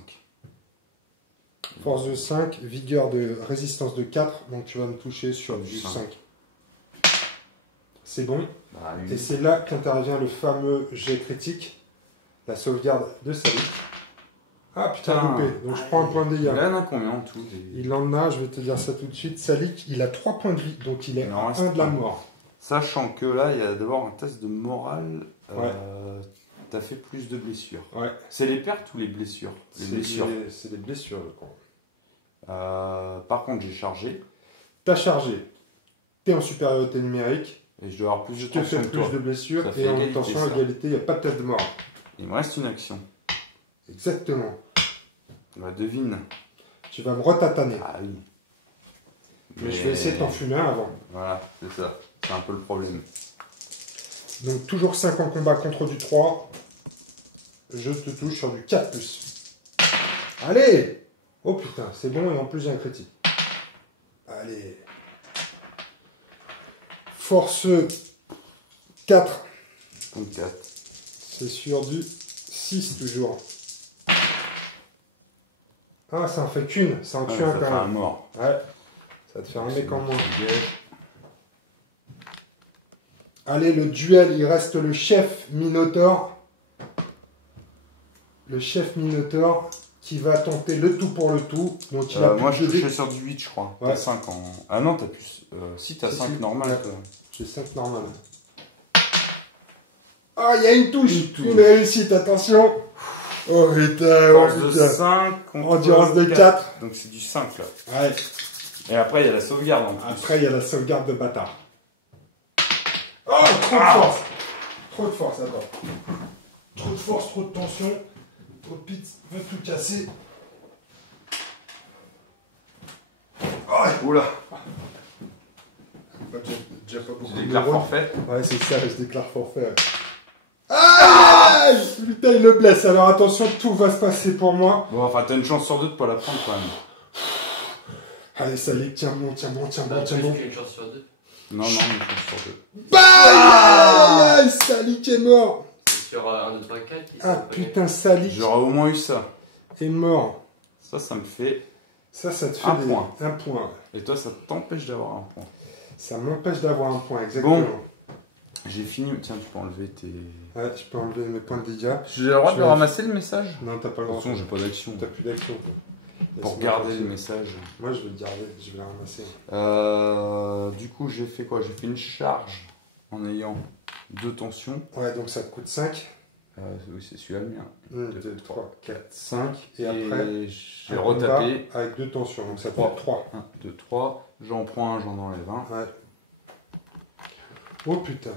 Force de 5, vigueur de résistance de 4, donc tu vas me toucher sur du 5. C'est bon. Bah, Et c'est là qu'intervient le fameux jet critique, la sauvegarde de Salik. Ah putain, loupé. Donc je prends un point de dégâts. Il en a combien en tout Il en a, je vais te dire ça tout de suite. Salik, il a 3 points de vie, donc il est Il en à reste 1 de la un. mort. Sachant que là, il y a d'abord un test de morale. Ouais. T'as fait plus de blessures. Ouais. C'est les pertes ou les blessures? Les blessures. C'est des blessures, je crois. Par contre, j'ai chargé. T'as chargé. T'es en supériorité numérique. Et je dois avoir plus de Je te fais tension que toi. plus de blessures. Ça fait Et en égalité, tension, ça. égalité, il n'y a pas de test de mort. Il me reste une action. Exactement. Bah, devine. Tu vas me retataner. Ah oui. Mais je vais essayer de t'en fumer un avant. Voilà, c'est ça. C'est un peu le problème. Donc toujours 5 en combat contre du 3. Je te touche sur du 4+. Allez! Oh putain, c'est bon et en plus j'ai un critique. Allez. Force 4. Donc 4. C'est sur du 6 toujours. Ah, ça en fait qu'une. Ça en tue un Ça quand fait un même. mort. Ouais. Ça te fait un mec en moins. Gage. Allez, le duel, il reste le chef Minotaur. Le chef Minotaur qui va tenter le tout pour le tout. Donc il a Moi, plus je de touchais dés. sur du 8, je crois. Ouais. T'as 5 en. Ah non, t'as plus. Si, t'as Si, 5 si. normal. Ouais. Toi. J'ai 5 normal. Ah, il y a une touche. Une touche. Une réussite, attention. Oh putain, Force oh, de putain. 5 contre. Endurance de 4. Donc c'est du 5 là. Ouais. Et après, il y a la sauvegarde en plus. Après, il y a la sauvegarde de bâtard. Oh, trop de force. Trop de force, attends. Trop de force, trop de tension. Trop de pit veut tout casser. Oh, Oula, déjà pas beaucoup tu de déclares neurones. forfait. Ouais, c'est ça, je déclare forfait. Aïe! Putain, il le blesse. Alors attention, tout va se passer pour moi. Bon, enfin, t'as une chance sur 2 de pas la prendre quand même. Allez, Salik, tiens bon, tiens bon, tiens bon, Bah, tiens plus bon. qu'une chance sur 2. Non, non, une chance sur 2. Aïe, aïe, Salik est mort. sur 1, 2, 3, 4. Ah putain, Salik J'aurais au moins eu ça. est mort. Ça me fait. Ça te fait Un point. un point. Et toi, ça t'empêche d'avoir un point. Ça m'empêche d'avoir un point, exactement. Bon. J'ai fini. Tiens, tu peux enlever tes. Ouais, je peux enlever mes points de dégâts. J'ai le droit Je de vais- ramasser le message? Non, t'as pas le droit. Attention, j'ai pas d'action. T'as plus d'action. toi. Pour Laisse-moi garder passer. le message. Moi, je vais le garder, je vais le ramasser. Du coup, j'ai fait quoi? J'ai fait une charge en ayant 2 tensions. Ouais, donc ça te coûte 5. Oui, c'est celui-là le mien. 1, 2, 3, 4, 5. 5. Et après, j'ai un retapé. combat avec 2 tensions, donc ça te Trois. fait 3. 1, 2, 3. J'en prends un, j'en enlève un. Ouais. Oh putain.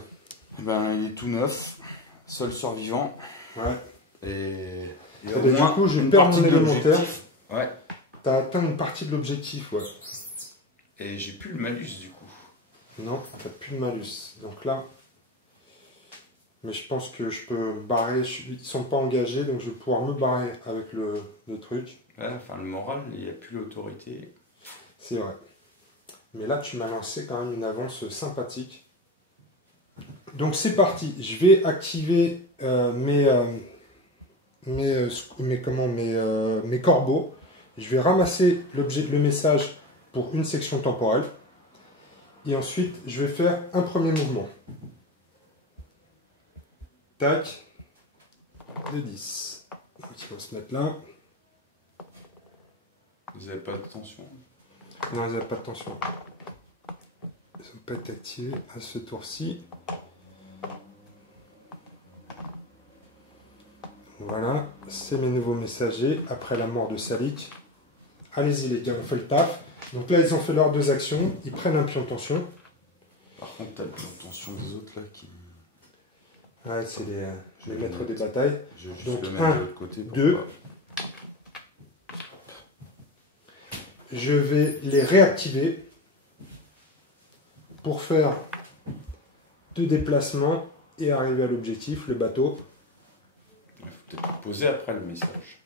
Ben, il est tout neuf. Seul survivant. Ouais. Et Eh ben, du coup, je une perds partie mon de élémentaire. l'objectif. Ouais. T'as atteint une partie de l'objectif, ouais. Et j'ai plus le malus du coup. Non, t'as plus de malus. Donc là. Mais je pense que je peux me barrer. Ils sont pas engagés, donc je vais pouvoir me barrer avec le truc. Ouais, enfin, le moral, il n'y a plus l'autorité. C'est vrai. Mais là, tu m'as lancé quand même une avance sympathique. Donc c'est parti. Je vais activer mes corbeaux. Je vais ramasser le message pour une section temporelle. Et ensuite, je vais faire un premier mouvement. Tac. De 10. Donc ils vont se mettre là. Vous n'avez pas de tension. Non, ils n'ont pas de tension. Ils n'ont pas été activés à ce tour-ci. Voilà, c'est mes nouveaux messagers après la mort de Salik. Allez-y les gars, on fait le taf. Donc là, ils ont fait leurs 2 actions. Ils prennent un pion de tension. Par contre, t'as le pion de tension des autres là qui. Ouais, c'est les, je vais mettre des batailles. Je vais juste Donc, le mettre 1, de l'autre côté. Pour 2. pas- Je vais les réactiver pour faire 2 déplacements et arriver à l'objectif, le bateau. Il faut peut-être le poser après le message.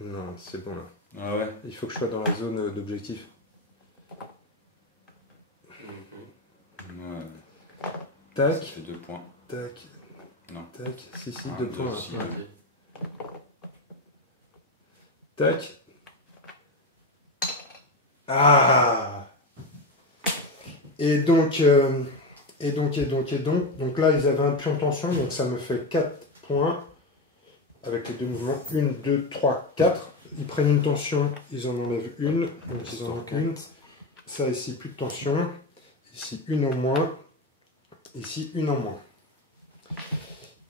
Non, c'est bon là. Ah ouais. Il faut que je sois dans la zone d'objectif. Ouais. Ça Tac, fait 2 points. tac, Non. tac. Si, 1, 2 2, points. si, Ouais. 2. Tac. Ah. Donc là, ils avaient un pion de tension, donc ça me fait 4 points avec les 2 mouvements. 1, 2, 3, 4. Ils prennent une tension, ils en enlèvent une, donc ils en ont une. Ça ici, plus de tension. Ici, une en moins. Ici, une en moins.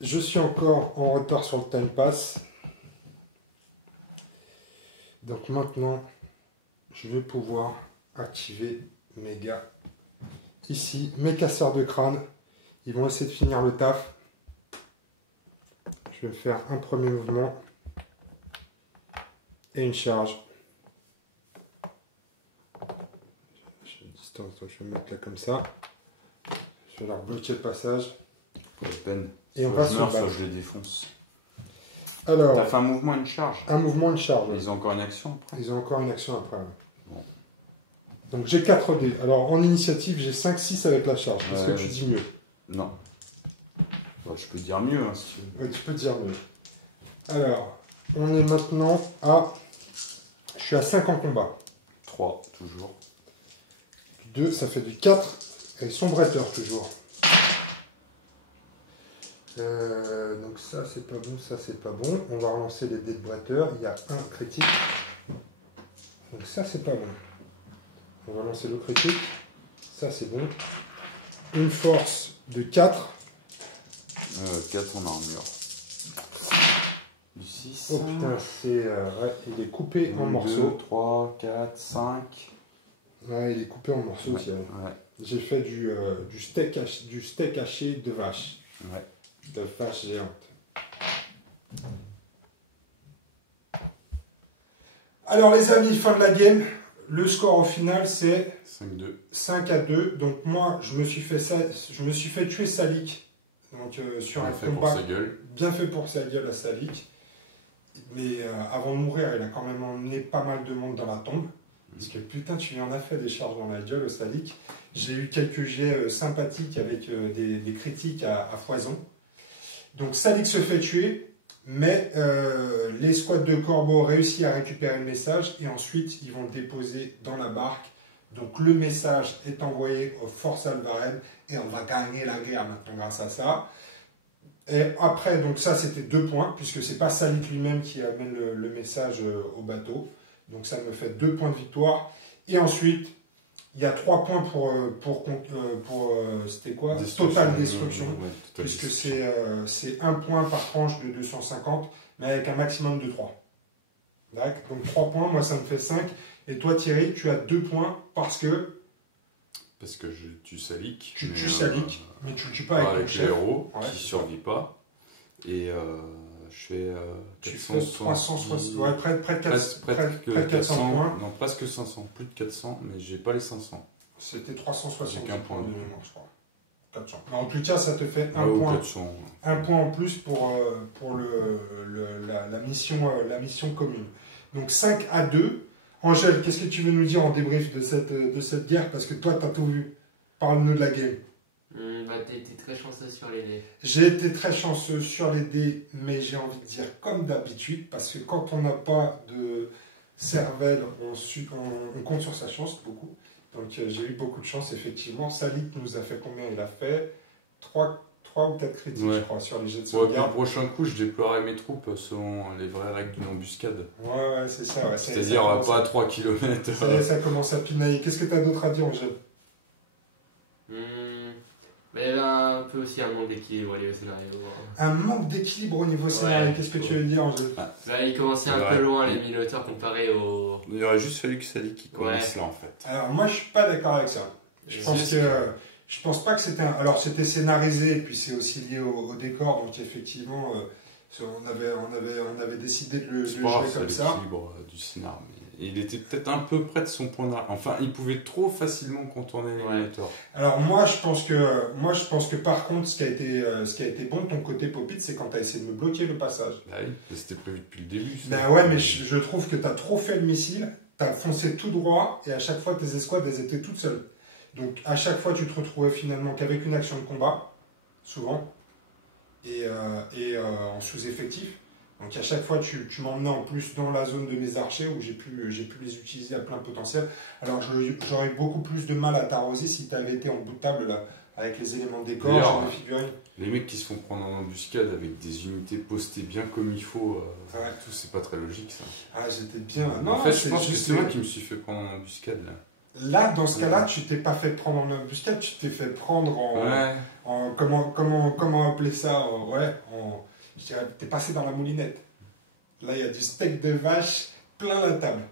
Je suis encore en retard sur le time pass. Donc maintenant, je vais pouvoir activer mes gars. Ici, mes casseurs de crâne. Ils vont essayer de finir le taf. Je vais faire un premier mouvement. Et une charge. J'ai une distance, donc je vais me mettre là comme ça. Je vais leur bloquer le passage. Pas de peine. Et on Soit va je se meurs, battre. soit je les défonce. Alors, T'as fait un mouvement, une charge. un mouvement, une charge. Ils ont encore une action après. Ils ont encore une action après. Bon. Donc j'ai 4 dés. Alors en initiative, j'ai 5, 6 avec la charge. Est-ce Ouais, que tu dis mieux? Non. Bah, je peux dire mieux hein, si tu veux. Oui, tu peux dire mieux. Alors, on est maintenant à... Je suis à 5 en combat. 3, toujours. 2, ça fait du 4. Et sombretteur toujours. Donc ça c'est pas bon, ça c'est pas bon. On va relancer les dés de bretteur. Il y a un critique. Donc ça c'est pas bon. On va lancer le critique. Ça c'est bon. Une force de 4. 4 en armure. Du 6. Oh putain, c'est... ouais, il est coupé en 2, morceaux. 3, 4, 5. Ouais, il est coupé en morceaux. Ouais. Thierry. Ouais. J'ai fait du steak haché de vache. Ouais. De vache géante. Alors les amis, fin de la game. Le score au final c'est 5-2. 5-2. Donc moi je me suis fait tuer Salik. Donc sur un fait pour combat sa gueule. bien fait pour sa gueule à Salik. Mais avant de mourir, il a quand même emmené pas mal de monde dans la tombe. Parce que putain, tu lui en as fait des charges dans la gueule au Salik. J'ai eu quelques jets sympathiques avec des critiques à foison. Donc Salik se fait tuer, mais les squads de Corbeau réussissent à récupérer le message et ensuite ils vont le déposer dans la barque. Donc le message est envoyé aux forces Alvarez et on va gagner la guerre maintenant grâce à ça. Et après, donc ça c'était 2 points, puisque c'est pas Salik lui-même qui amène le message au bateau. Donc ça me fait 2 points de victoire. Et ensuite, il y a 3 points pour c'était quoi? Total destruction. Ouais, total Puisque destruction. c'est 1 point par tranche de 250, mais avec un maximum de 3. D'accord. Donc 3 points, moi ça me fait 5. Et toi Thierry, tu as 2 points parce que Parce que je tue Salik. tu mais, tues Salik, mais tu le tues pas pas avec avec ton le chef. héros Ouais, qui c'est survit pas. Et je fais Tu 460, fais 360, ouais, près de presque 400 400 points. non presque 500, plus de 400, mais j'ai pas les 500. C'était 360 J'ai qu'un point. de mémoire, je crois. 400. Mais en tout cas, ça te fait un Ouais, ou point. 400. Un point en plus pour la mission commune. Donc 5-2. Angèle, qu'est-ce que tu veux nous dire en débrief de cette guerre? Parce que toi, tu as tout vu. Parle-nous de la game. Bah, t'as été très chanceux sur les dés. J'ai été très chanceux sur les dés, mais j'ai envie de dire comme d'habitude, parce que quand on n'a pas de cervelle, on compte sur sa chance beaucoup. Donc j'ai eu beaucoup de chance, effectivement. Salik nous a fait combien? Il a fait 3 ou 4 critiques, Ouais. je crois, sur les jets de Ouais, puis le sauvegarde. prochain coup, je déploierai mes troupes selon les vraies règles d'une embuscade. Ouais, c'est ça. Ouais. C'est-à-dire pas à 3 km. Ça commence à pinailler. Qu'est-ce que tu as d'autre à dire, Angèle? Mais là, un peu aussi un manque d'équilibre au scénario. Un manque d'équilibre au niveau scénario. Qu'est-ce que tu veux dire, Angèle? Là, il commençait un peu loin les Minotaurs comparé au. Il aurait juste fallu que Salik qui commence Ouais. là en fait. Alors, moi, je suis pas d'accord avec ça. Je pense pas que c'était alors c'était scénarisé, et puis c'est aussi lié au décor, donc effectivement, on avait décidé de le C'est jouer pas grave, c'est comme ça. l'équilibre du scénar. Mais il était peut-être un peu près de son point d'arrêt. Enfin, il pouvait trop facilement contourner les Minotaurs. Alors moi, je pense que par contre, ce qui a été bon de ton côté, Popit, c'est quand tu as essayé de me bloquer le passage. Bah oui, c'était prévu depuis le début. ça. Ben ouais, mais je trouve que tu as trop fait le missile, tu as foncé tout droit, et à chaque fois, tes escouades, elles étaient toutes seules. Donc à chaque fois, tu te retrouvais finalement qu'avec une action de combat, souvent, et en sous-effectif. Donc à chaque fois, tu m'emmenais en plus dans la zone de mes archers où j'ai pu les utiliser à plein potentiel. Alors j'aurais eu beaucoup plus de mal à t'arroser si tu avais été en bout de table là, avec les éléments de décor, D'ailleurs, genre les figurines. Les mecs qui se font prendre en embuscade avec des unités postées bien comme il faut, Ouais. tout c'est pas très logique ça. Ah, j'étais bien. En fait, je pense que c'est moi qui me suis fait prendre en embuscade là. Là, dans ce cas-là, tu t'es pas fait prendre en embuscade, tu t'es fait prendre Ouais. comment appeler ça je dirais, t'es passé dans la moulinette. Là, il y a du steak de vache plein la table.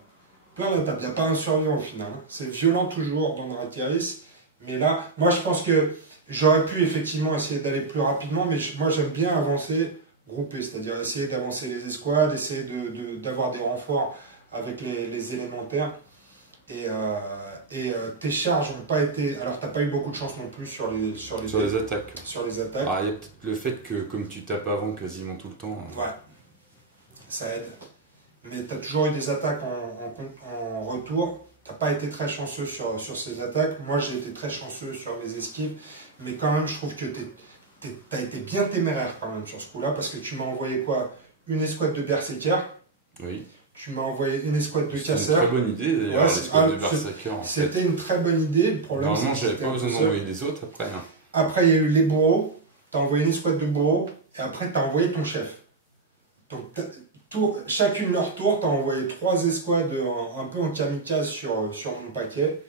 Plein la table. Il n'y a pas un survivant au final. Hein. C'est violent toujours dans Dratiaris. Mais là, moi, je pense que j'aurais pu effectivement essayer d'aller plus rapidement, mais moi, j'aime bien avancer groupé, c'est-à-dire essayer d'avancer les escouades, essayer d'avoir des renforts avec les élémentaires. Et tes charges n'ont pas été. Alors, tu n'as pas eu beaucoup de chance non plus sur les attaques. Sur les attaques. Ah, il y a peut-être le fait que, comme tu tapes avant quasiment tout le temps. Ouais, ça aide. Mais tu as toujours eu des attaques en retour. Tu n'as pas été très chanceux sur ces attaques. Moi, j'ai été très chanceux sur mes esquives. Mais quand même, je trouve que tu as été bien téméraire quand même sur ce coup-là. Parce que tu m'as envoyé quoi? Une escouade de berserkers. Oui. Tu m'as envoyé une escouade de casseurs. C'est une très bonne idée d'ailleurs, Ouais, l'escouade de berserkers. En fait. C'était une très bonne idée. Le problème, Normalement, c'est que j'avais pas besoin d'envoyer des autres après. Hein. Après, il y a eu les bourreaux. Tu as envoyé une escouade de bourreaux. Et après, tu as envoyé ton chef. Donc, chacune leur tour, tu as envoyé 3 escouades un peu en kamikaze sur mon paquet.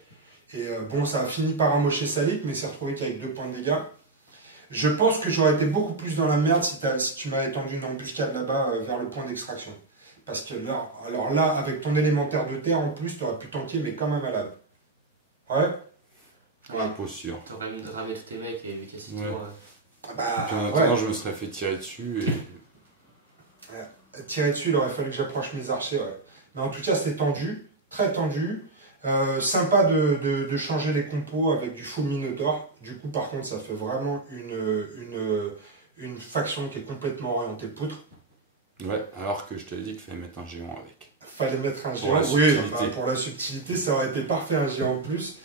Et bon, ça a fini par amocher Salik, mais c'est retrouvé qu'avec 2 points de dégâts. Je pense que j'aurais été beaucoup plus dans la merde si tu m'avais tendu une embuscade là-bas vers le point d'extraction. Parce que là, alors là, avec ton élémentaire de terre en plus, tu aurais pu tanker, mais quand même malade. Ouais. Pas sûr. T'aurais mis ramé tous tes mecs et casser tout. Ouais. Bah, et puis en attendant, je me serais fait tirer dessus. Tirer dessus, il aurait fallu que j'approche mes archers. Ouais. Mais en tout cas, c'était tendu, très tendu. Sympa de changer les compos avec du full Minotaur. Du coup, par contre, ça fait vraiment une faction qui est complètement orientée poutre. Ouais, alors que je t'avais dit qu'il fallait mettre un géant avec. Fallait mettre un géant. Oui, pour la subtilité, ça aurait été parfait un géant en plus.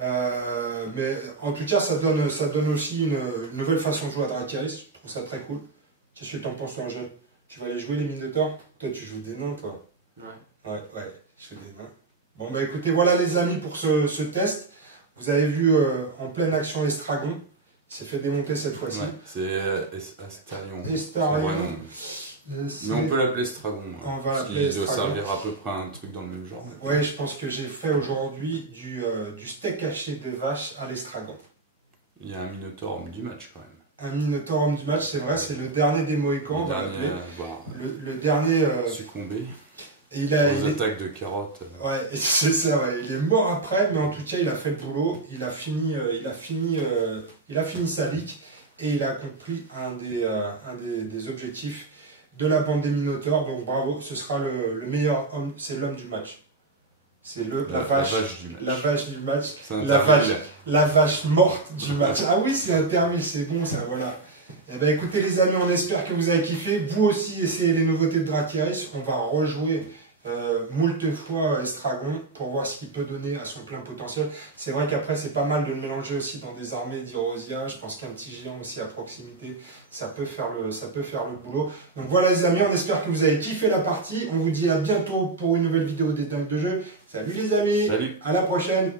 Mais en tout cas, ça donne aussi une nouvelle façon de jouer à Dratiaris. Je trouve ça très cool. Qu'est-ce que t'en penses, toi, Angèle? Tu vas aller jouer les Minotaures? Toi, tu joues des nains, toi? Ouais. Ouais, je fais des nains. Bon, bah écoutez, voilà les amis pour ce test. Vous avez vu en pleine action Estragon. Il s'est fait démonter cette fois-ci. Ouais, c'est Astarion. Estarion. Son vrai nom. Mais on peut l'appeler Stragon. On va parce l'appeler qu'il doit Estragon. servir à peu près à un truc dans le même genre. Ouais, je pense que j'ai fait aujourd'hui du steak haché de vache à l'estragon. Il y a un Minotaure homme du match quand même. Un Minotaure homme du match, c'est vrai, c'est le dernier des Mohicans, on va l'appeler. Le dernier. Succombé Et aux attaques de carottes. Ouais, c'est ça, ouais. Il est mort après, mais en tout cas, il a fait le boulot. Il a fini sa ligue et il a accompli un des objectifs de la bande des Minotaures. Donc bravo, ce sera le meilleur homme, c'est l'homme du match. C'est la vache du match. La vache du match. C'est un La vache morte du match. Ah oui, c'est un terme, c'est bon ça, voilà. Eh ben écoutez les amis, on espère que vous avez kiffé. Vous aussi, essayez les nouveautés de Dracarys. On va rejouer moult fois Estragon pour voir ce qu'il peut donner à son plein potentiel. C'est vrai qu'après, c'est pas mal de le mélanger aussi dans des armées d'Irosia. Je pense qu'un petit géant aussi à proximité, ça peut faire le boulot. Donc voilà les amis, on espère que vous avez kiffé la partie. On vous dit à bientôt pour une nouvelle vidéo des dingues de jeu. Salut les amis, Salut. à la prochaine.